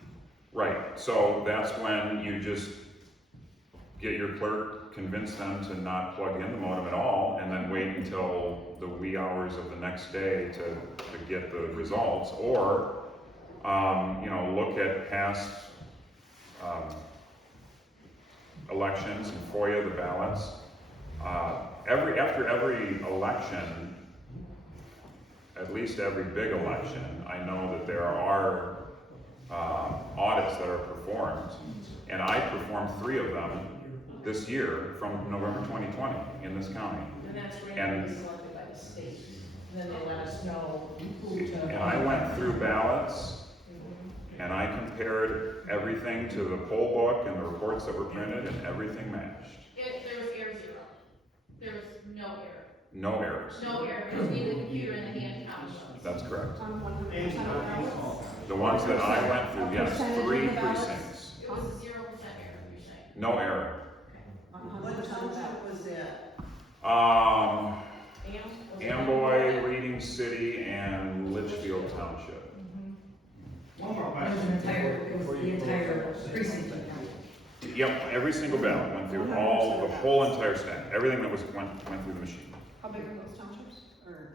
Right, so that's when you just get your clerk, convince them to not plug in the modem at all, and then wait until the wee hours of the next day to get the results, or, look at past, elections and FOIA the ballots. After every election, at least every big election, I know that there are audits that are performed, and I performed 3 of them this year from November 2020 in this county. And that's randomly selected by the state, and then they let us know who to. And I went through ballots, and I compared everything to the poll book and the reports that were printed, and everything matched. There was error 0. There was no error. No errors. No error between the computer and the hand count. That's correct. On 100% of the ballots? The ones that I went through, yes, 3 precincts. It was 0% error, you're saying? No error. On 100% of the ballots? was that? Amboy, Reading City, and Litchfield Township. One more It was question. the entire precinct. Yep, every single ballot went through the whole entire stack. Everything that went through the machine. How big are those townships, or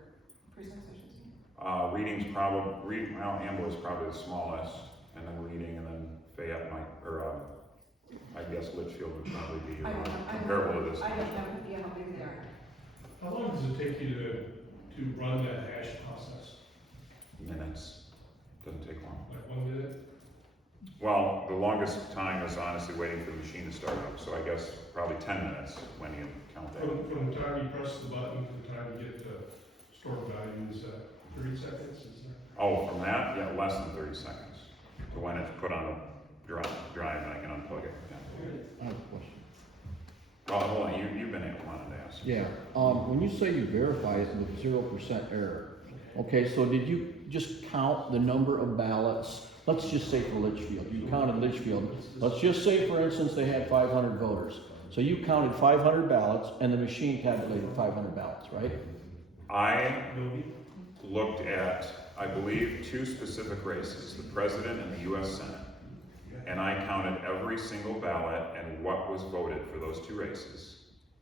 precincts, I should say? Reading's Amboy's probably the smallest, and then Reading, and then Fayette I guess Litchfield would probably be comparable to this. I don't have an idea how big they are. How long does it take you to run that hash process? Minutes. Doesn't take long. Like 1 minute? Well, the longest time is honestly waiting for the machine to start up, so I guess probably 10 minutes when you count that. From the time you press the button to the time you get the stored value, is that 30 seconds, is there? Oh, from that, yeah, less than 30 seconds. To when it's put on a drive and I can unplug it. I have a question. Oh, hold on, you've been wanting to ask. Yeah, when you say you verify it with 0% error, okay, so did you just count the number of ballots? Let's just say for Litchfield, you counted Litchfield. Let's just say, for instance, they had 500 voters. So you counted 500 ballots and the machine calculated 500 ballots, right? I looked at, I believe, 2 specific races, the president and the US Senate. And I counted every single ballot and what was voted for those 2 races.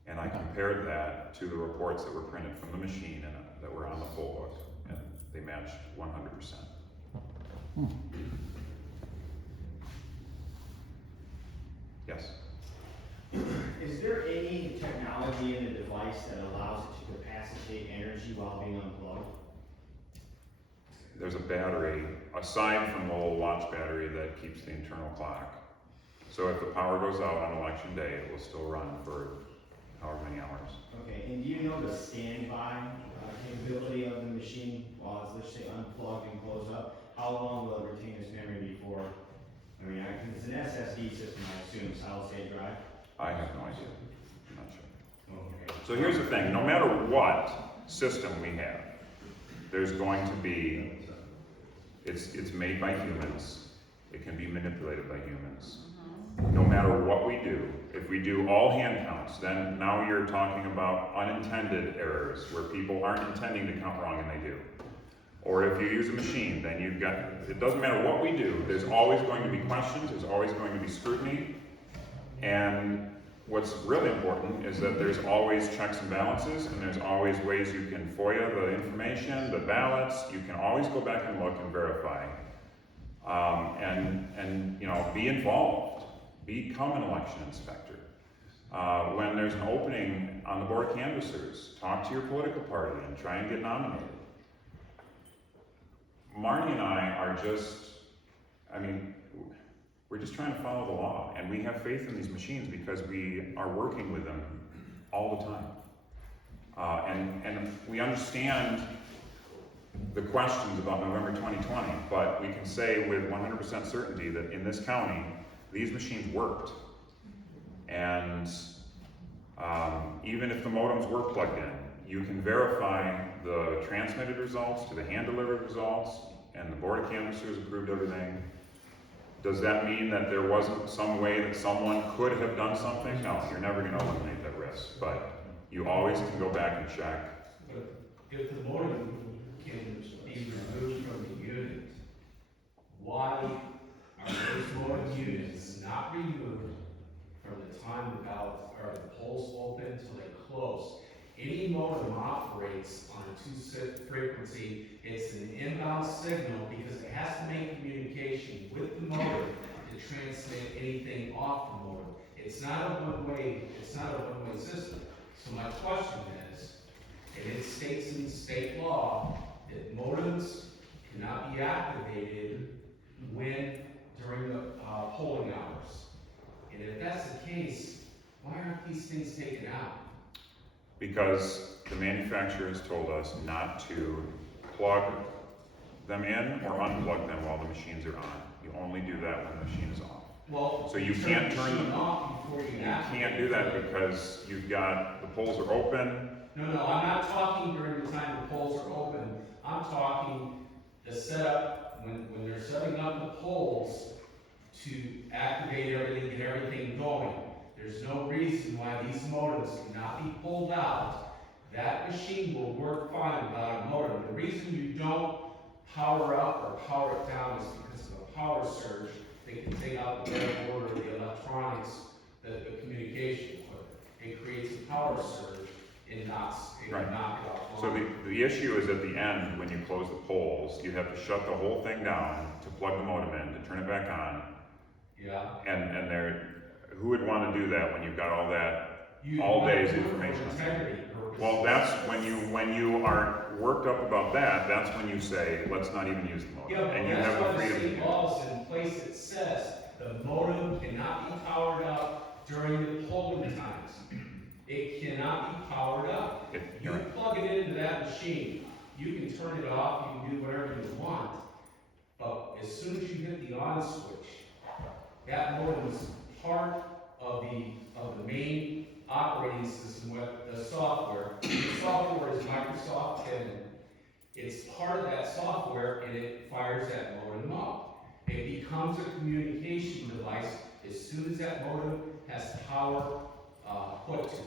And I compared that to the reports that were printed from the machine and that were on the poll book, and they matched 100%. Yes? Is there any technology in the device that allows it to capacitate energy while being unplugged? There's a battery, aside from the little watch battery that keeps the internal clock. So if the power goes out on election day, it will still run for however many hours. Okay, and do you know the standby capability of the machine while it's, let's say, unplugged and closed up? How long will it retain its memory before? It's an SSD system, I assume, solid state drive? I have no idea. I'm not sure. Okay. So here's the thing, no matter what system we have, there's going to be, it's made by humans, It can be manipulated by humans. No matter what we do, if we do all hand counts, then now you're talking about unintended errors where people aren't intending to count wrong and they do. Or if you use a machine, then you've got, it doesn't matter what we do, there's always going to be questions, there's always going to be scrutiny. And what's really important is that there's always checks and balances, and there's always ways you can FOIA the information, the ballots, you can always go back and look and verify. And you know, be involved, become an election inspector. When there's an opening on the board of canvassers, talk to your political party and try and get nominated. Marnie and I are just, I mean, we're just trying to follow the law, and we have faith in these machines because we are working with them all the time. And we understand the questions about November 2020, but we can say with 100% certainty that in this county, these machines worked. And even if the modems were plugged in, you can verify the transmitted results to the hand-delivered results, and the Board of Canvassers approved everything. Does that mean that there wasn't some way that someone could have done something? No, you're never going to eliminate that risk, but you always can go back and check. But if the modem can be removed from the unit, why are those modem units not removed from the time the ballots or the polls open till they close? Any modem operates on a 2-set frequency. It's an inbound signal because it has to make communication with the modem to transmit anything off the modem. It's not a one-way system. So my question is, and it states in state law that modems cannot be activated during the polling hours. And if that's the case, why aren't these things taken out? Because the manufacturers told us not to plug them in or unplug them while the machines are on. You only do that when the machine is off. Well, so you can't turn them off before you can't do that because you've got, the polls are open. No, I'm not talking during the time the polls are open. I'm talking the setup, when they're setting up the polls to activate everything, get everything going. There's no reason why these modems cannot be pulled out. That machine will work fine without a modem. The reason you don't power up or power it down is because of a power surge that can take out the breadboard or the electronics, the communication equipment. It creates a power surge and knocks it off. So the issue is at the end, when you close the polls, you have to shut the whole thing down to plug the modem in, to turn it back on. Yeah. And who would want to do that when you've got all that, all day's information? Well, that's when you are worked up about that, that's when you say, let's not even use the modem. Yeah, and you have the freedom to do state laws in place that says the modem cannot be powered up during the polling times. It cannot be powered up. You plug it into that machine, you can turn it off, you can do whatever you want, but as soon as you hit the on switch, that modem is part of the main operating system with the software. The software is Microsoft, and it's part of that software, and it fires that modem up. It becomes a communication device as soon as that modem has power put to it.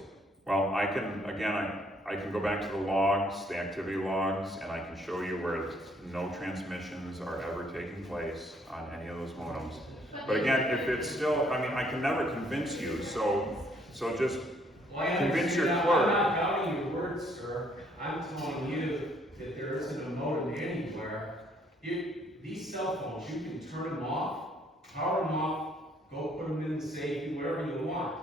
Well, I can go back to the logs, the activity logs, and I can show you where no transmissions are ever taking place on any of those modems. But again, if it's still, I mean, I can never convince you, so just convince your clerk. I'm not doubting your words, sir. I'm telling you that there isn't a modem anywhere. These cell phones, you can turn them off, power them off, go put them in the safe, do whatever you want.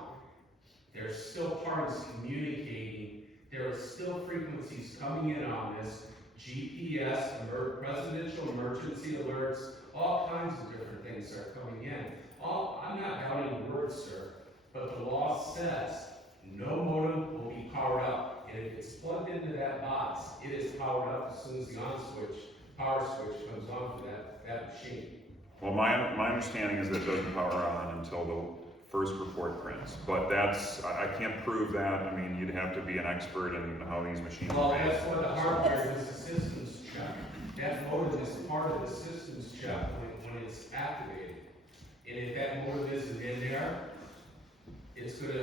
There's still parts communicating. There are still frequencies coming in on this. GPS, presidential emergency alerts, all kinds of different things are coming in. I'm not doubting the words, sir, but the law says no modem will be powered up. And if it's plugged into that box, it is powered up as soon as the power switch comes on for that machine. Well, my understanding is that it doesn't power on until the first report prints, but I can't prove that. I mean, you'd have to be an expert in how these machines Well, are made. that's what the hardware is, the systems check. that modem is part of the systems check when it's activated. And if that modem isn't in there, it's gonna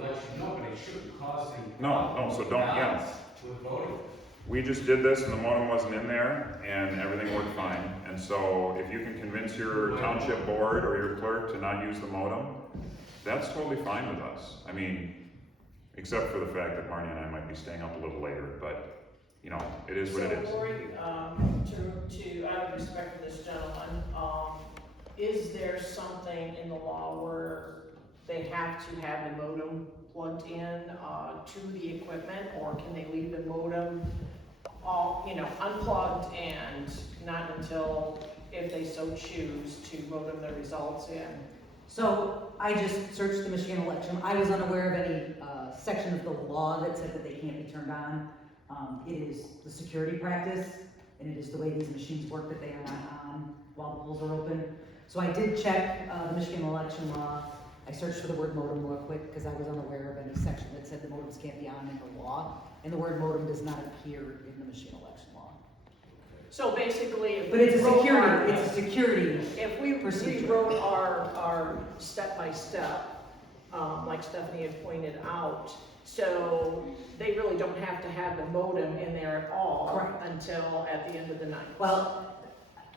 let you know, but it shouldn't cause any No, so don't, yeah. balance with voting. We just did this and the modem wasn't in there and everything worked fine. And so if you can convince your township board or your clerk to not use the modem, that's totally fine with us. I mean, except for the fact that Marnie and I might be staying up a little later, but, you know, it is what it is. So Lori, out of respect for this gentleman, is there something in the law where they have to have the modem plugged in to the equipment, or can they leave the modem unplugged and not until, if they so choose, to modem the results in? So I just searched the Michigan election. I was unaware of any section of the law that said that they can't be turned on. It is the security practice, and it is the way these machines work that they are not on while the polls are open. So I did check the Michigan election law. I searched for the word modem real quick because I was unaware of any section that said the modems can't be on in the law, and the word modem does not appear in the Michigan election law. So basically, if But we it's a wrote security, our- it's a security If we procedure. rewrote our step-by-step, like Stephanie had pointed out, so they really don't have to have the modem in there at all. Correct. Until at the end of the night. Well,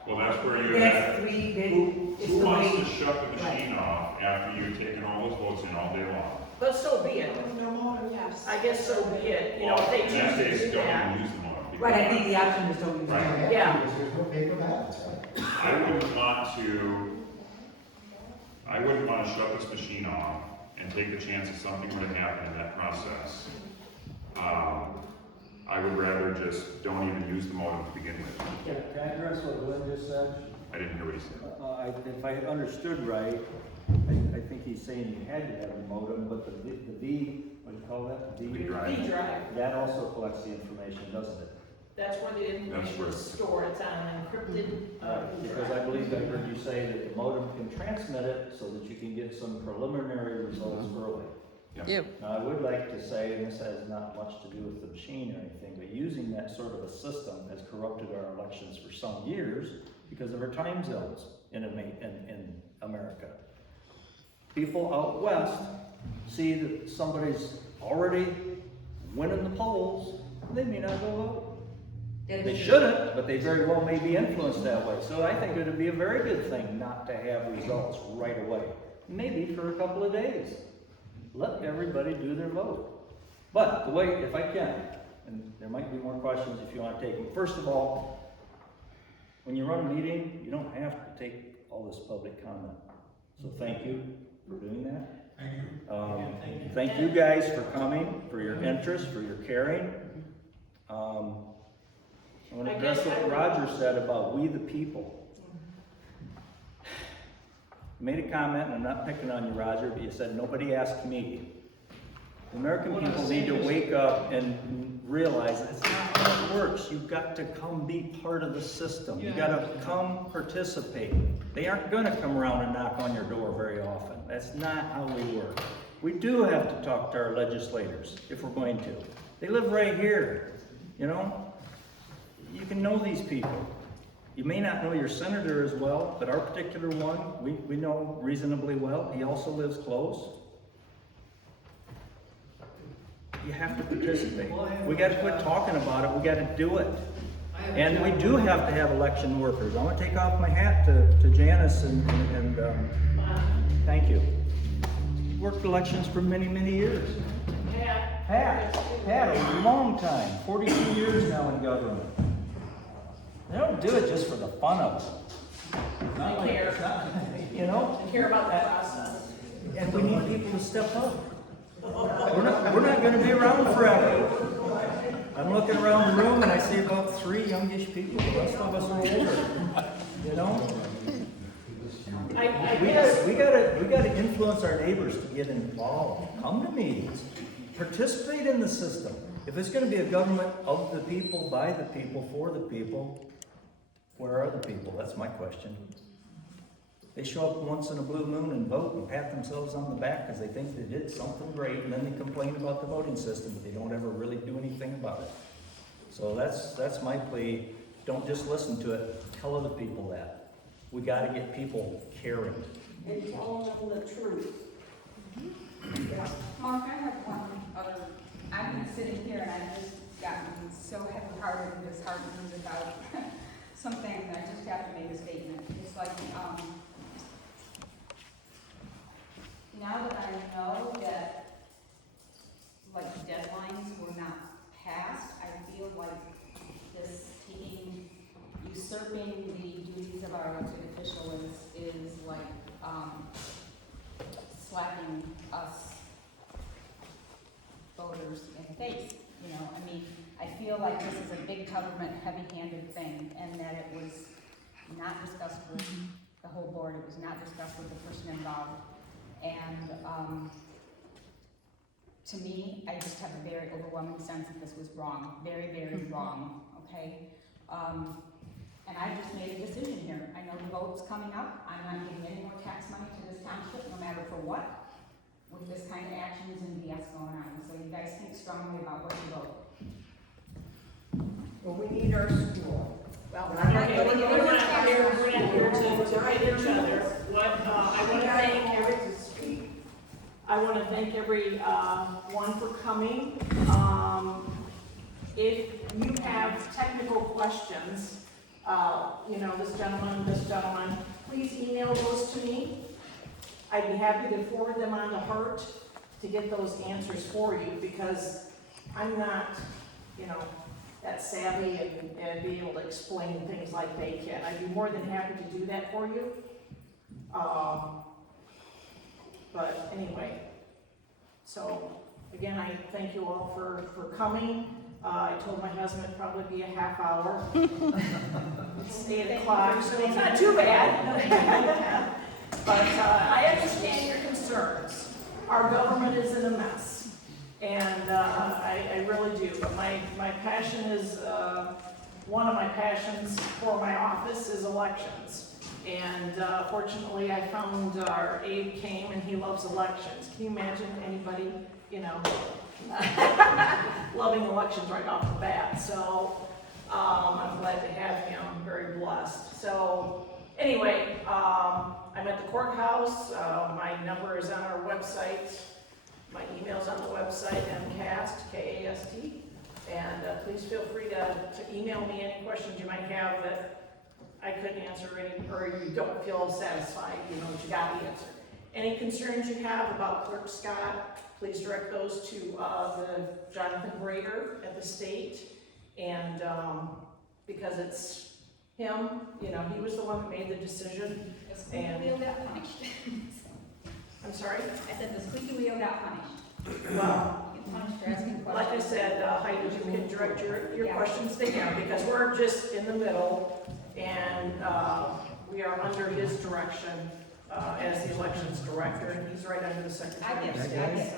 That's where you're that's at. it's Who the wants way. to shut the machine off after you've taken all those votes in all day long? But so be it. No modem, yes. I guess so be it. You know, if they In that choose to case, do don't that. even use the modem. Right, I think the option is don't use it. Right. Yeah. Because there's no paper ballots, right? I wouldn't want to shut this machine off and take the chance that something would happen in that process. I would rather just don't even use the modem to begin with. Can I address what Glenn just said? I didn't hear what he said. If I understood right, I think he's saying you had to have the modem, but the V, what do you call that? The V drive. V drive. That also collects the information, doesn't it? That's where the information is stored. It's on an encrypted. Because I believe I heard you say that the modem can transmit it so that you can get some preliminary results early. Yep. Now, I would like to say, and this has not much to do with the machine or anything, but using that sort of a system has corrupted our elections for some years because of our time zones in America. People out west see that somebody's already winning the polls, and they may not go vote. They shouldn't, but they very well may be influenced that way. So I think it would be a very good thing not to have results right away. Maybe for a couple of days. Let everybody do their vote. But the way, if I can, and there might be more questions if you want to take them. First of all, when you run a meeting, you don't have to take all this public comment. So thank you for doing that. Thank you. Thank you guys for coming, for your interest, for your caring. I'm going to address what Roger said about we the people. You made a comment, and I'm not picking on you, Roger, but you said nobody asked me. The American people need to wake up and realize that's not how it works. You've got to come be part of the system. You've got to come participate. They aren't going to come around and knock on your door very often. That's not how we work. We do have to talk to our legislators if we're going to. They live right here, you know? You can know these people. You may not know your senator as well, but our particular one, we know reasonably well. He also lives close. You have to participate. We got to quit talking about it. We got to do it. And we do have to have election workers. I want to take off my hat to Janice and thank you. Worked elections for many, many years. Had a long time, 42 years now in government. They don't do it just for the fun of it. They care. You know? They care about the process. And we need people to step up. We're not going to be around forever. I'm looking around the room and I see about 3 youngish people. The rest of us are older. You know? We gotta influence our neighbors to get involved. Come to meetings. Participate in the system. If it's going to be a government of the people, by the people, for the people, where are the people? That's my question. They show up once in a blue moon and vote and pat themselves on the back because they think they did something great, and then they complain about the voting system, but they don't ever really do anything about it. So that's my plea. Don't just listen to it, tell other people that. We gotta get people caring. And tell them the truth. Mark, I have one other, I've been sitting here and I've just gotten so heavy-hearted and disheartened about something that I just have to make a statement. It's like, now that I know that, like, deadlines were not passed, I feel like this usurping the duties of our elected official is like, slapping us voters in the face, you know, I mean, I feel like this is a big government, heavy-handed thing, and that it was not discussed with the whole board, it was not discussed with the person involved, and, to me, I just have a very overwhelming sense that this was wrong, very, very wrong, okay? And I just made a decision here. I know the vote's coming up. I'm not giving any more tax money to this township, no matter for what, with this kind of actions and BS going on. So you guys think strongly about what you vote. Well, we need our school. Well, Okay, we're not here to hate each other. What, I want to thank every one for coming. If you have technical questions, you know, this gentleman, please email those to me. I'd be happy to forward them on to Hart to get those answers for you, because I'm not, you know, that savvy and be able to explain things like they can. I'd be more than happy to do that for you. But anyway, so again, I thank you all for coming. I told my husband it'd probably be a half hour. It's 8 o'clock, so it's not too bad. But I understand your concerns. Our government is in a mess, and I really do. But my passion is, one of my passions for my office is elections. And fortunately, I found our Abe came, and he loves elections. Can you imagine anybody, you know, loving elections right off the bat? So I'm glad to have him. I'm very blessed. So anyway, I'm at the courthouse. My number is on our website. My email's on the website, MCAST, K-A-S-T. And please feel free to email me any questions you might have that I couldn't answer, or you don't feel satisfied, you know, that you got the answer. Any concerns you have about Clerk Scott, please direct those to the Jonathan Brader at the state. And because it's him, you know, he was the one that made the decision. The squeaky wheel got punished. I'm sorry? I said the squeaky wheel got punished. Well, Punished for asking questions. like I said, Heidi, you can direct your questions to him, because we're just in the middle, and we are under his direction as the elections director, and he's right under the secretary. I get it.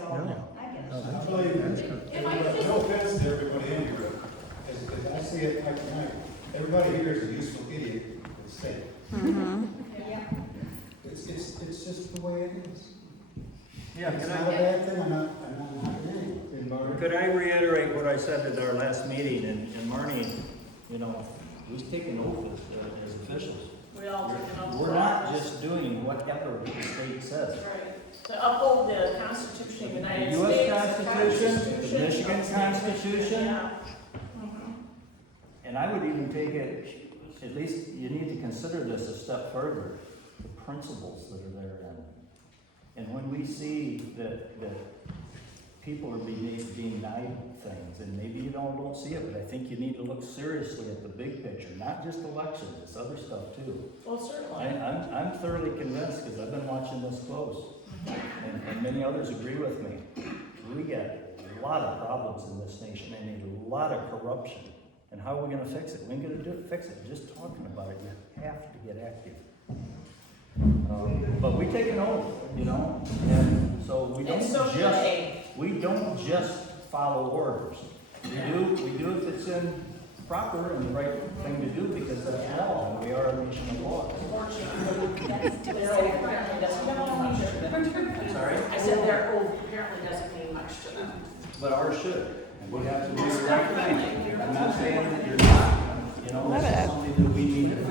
No offense to everybody in here, as I see it like tonight, everybody here is a useful idiot for the state. Yeah. It's just the way it is. Yeah, It's not a bad thing, I'm not knocking anything. Could I reiterate what I said at our last meeting, and Marnie, you know, we've taken oath as officials. We all took an oath. We're not just doing whatever the state says. Right. To uphold the Constitution of the United The States. US Constitution, the Michigan Constitution. Yeah. And I would even take it, at least you need to consider this a step further, the principles that are therein. And when we see that people are being denied things, and maybe you don't see it, but I think you need to look seriously at the big picture, not just elections, it's other stuff too. Well, certainly. I'm thoroughly convinced, because I've been watching this close, and many others agree with me. We got a lot of problems in this nation, and a lot of corruption. And how are we gonna fix it? We ain't gonna fix it just talking about it. You have to get active. But we take an oath, you know, and so we don't just follow orders. We do if it's in proper and the right thing to do, because that's law, and we are a nation of law. Sorry? I said their oath apparently doesn't mean much to them. But ours should. And we have to do the right thing. I'm not saying that you're not. you know, this is something that we need to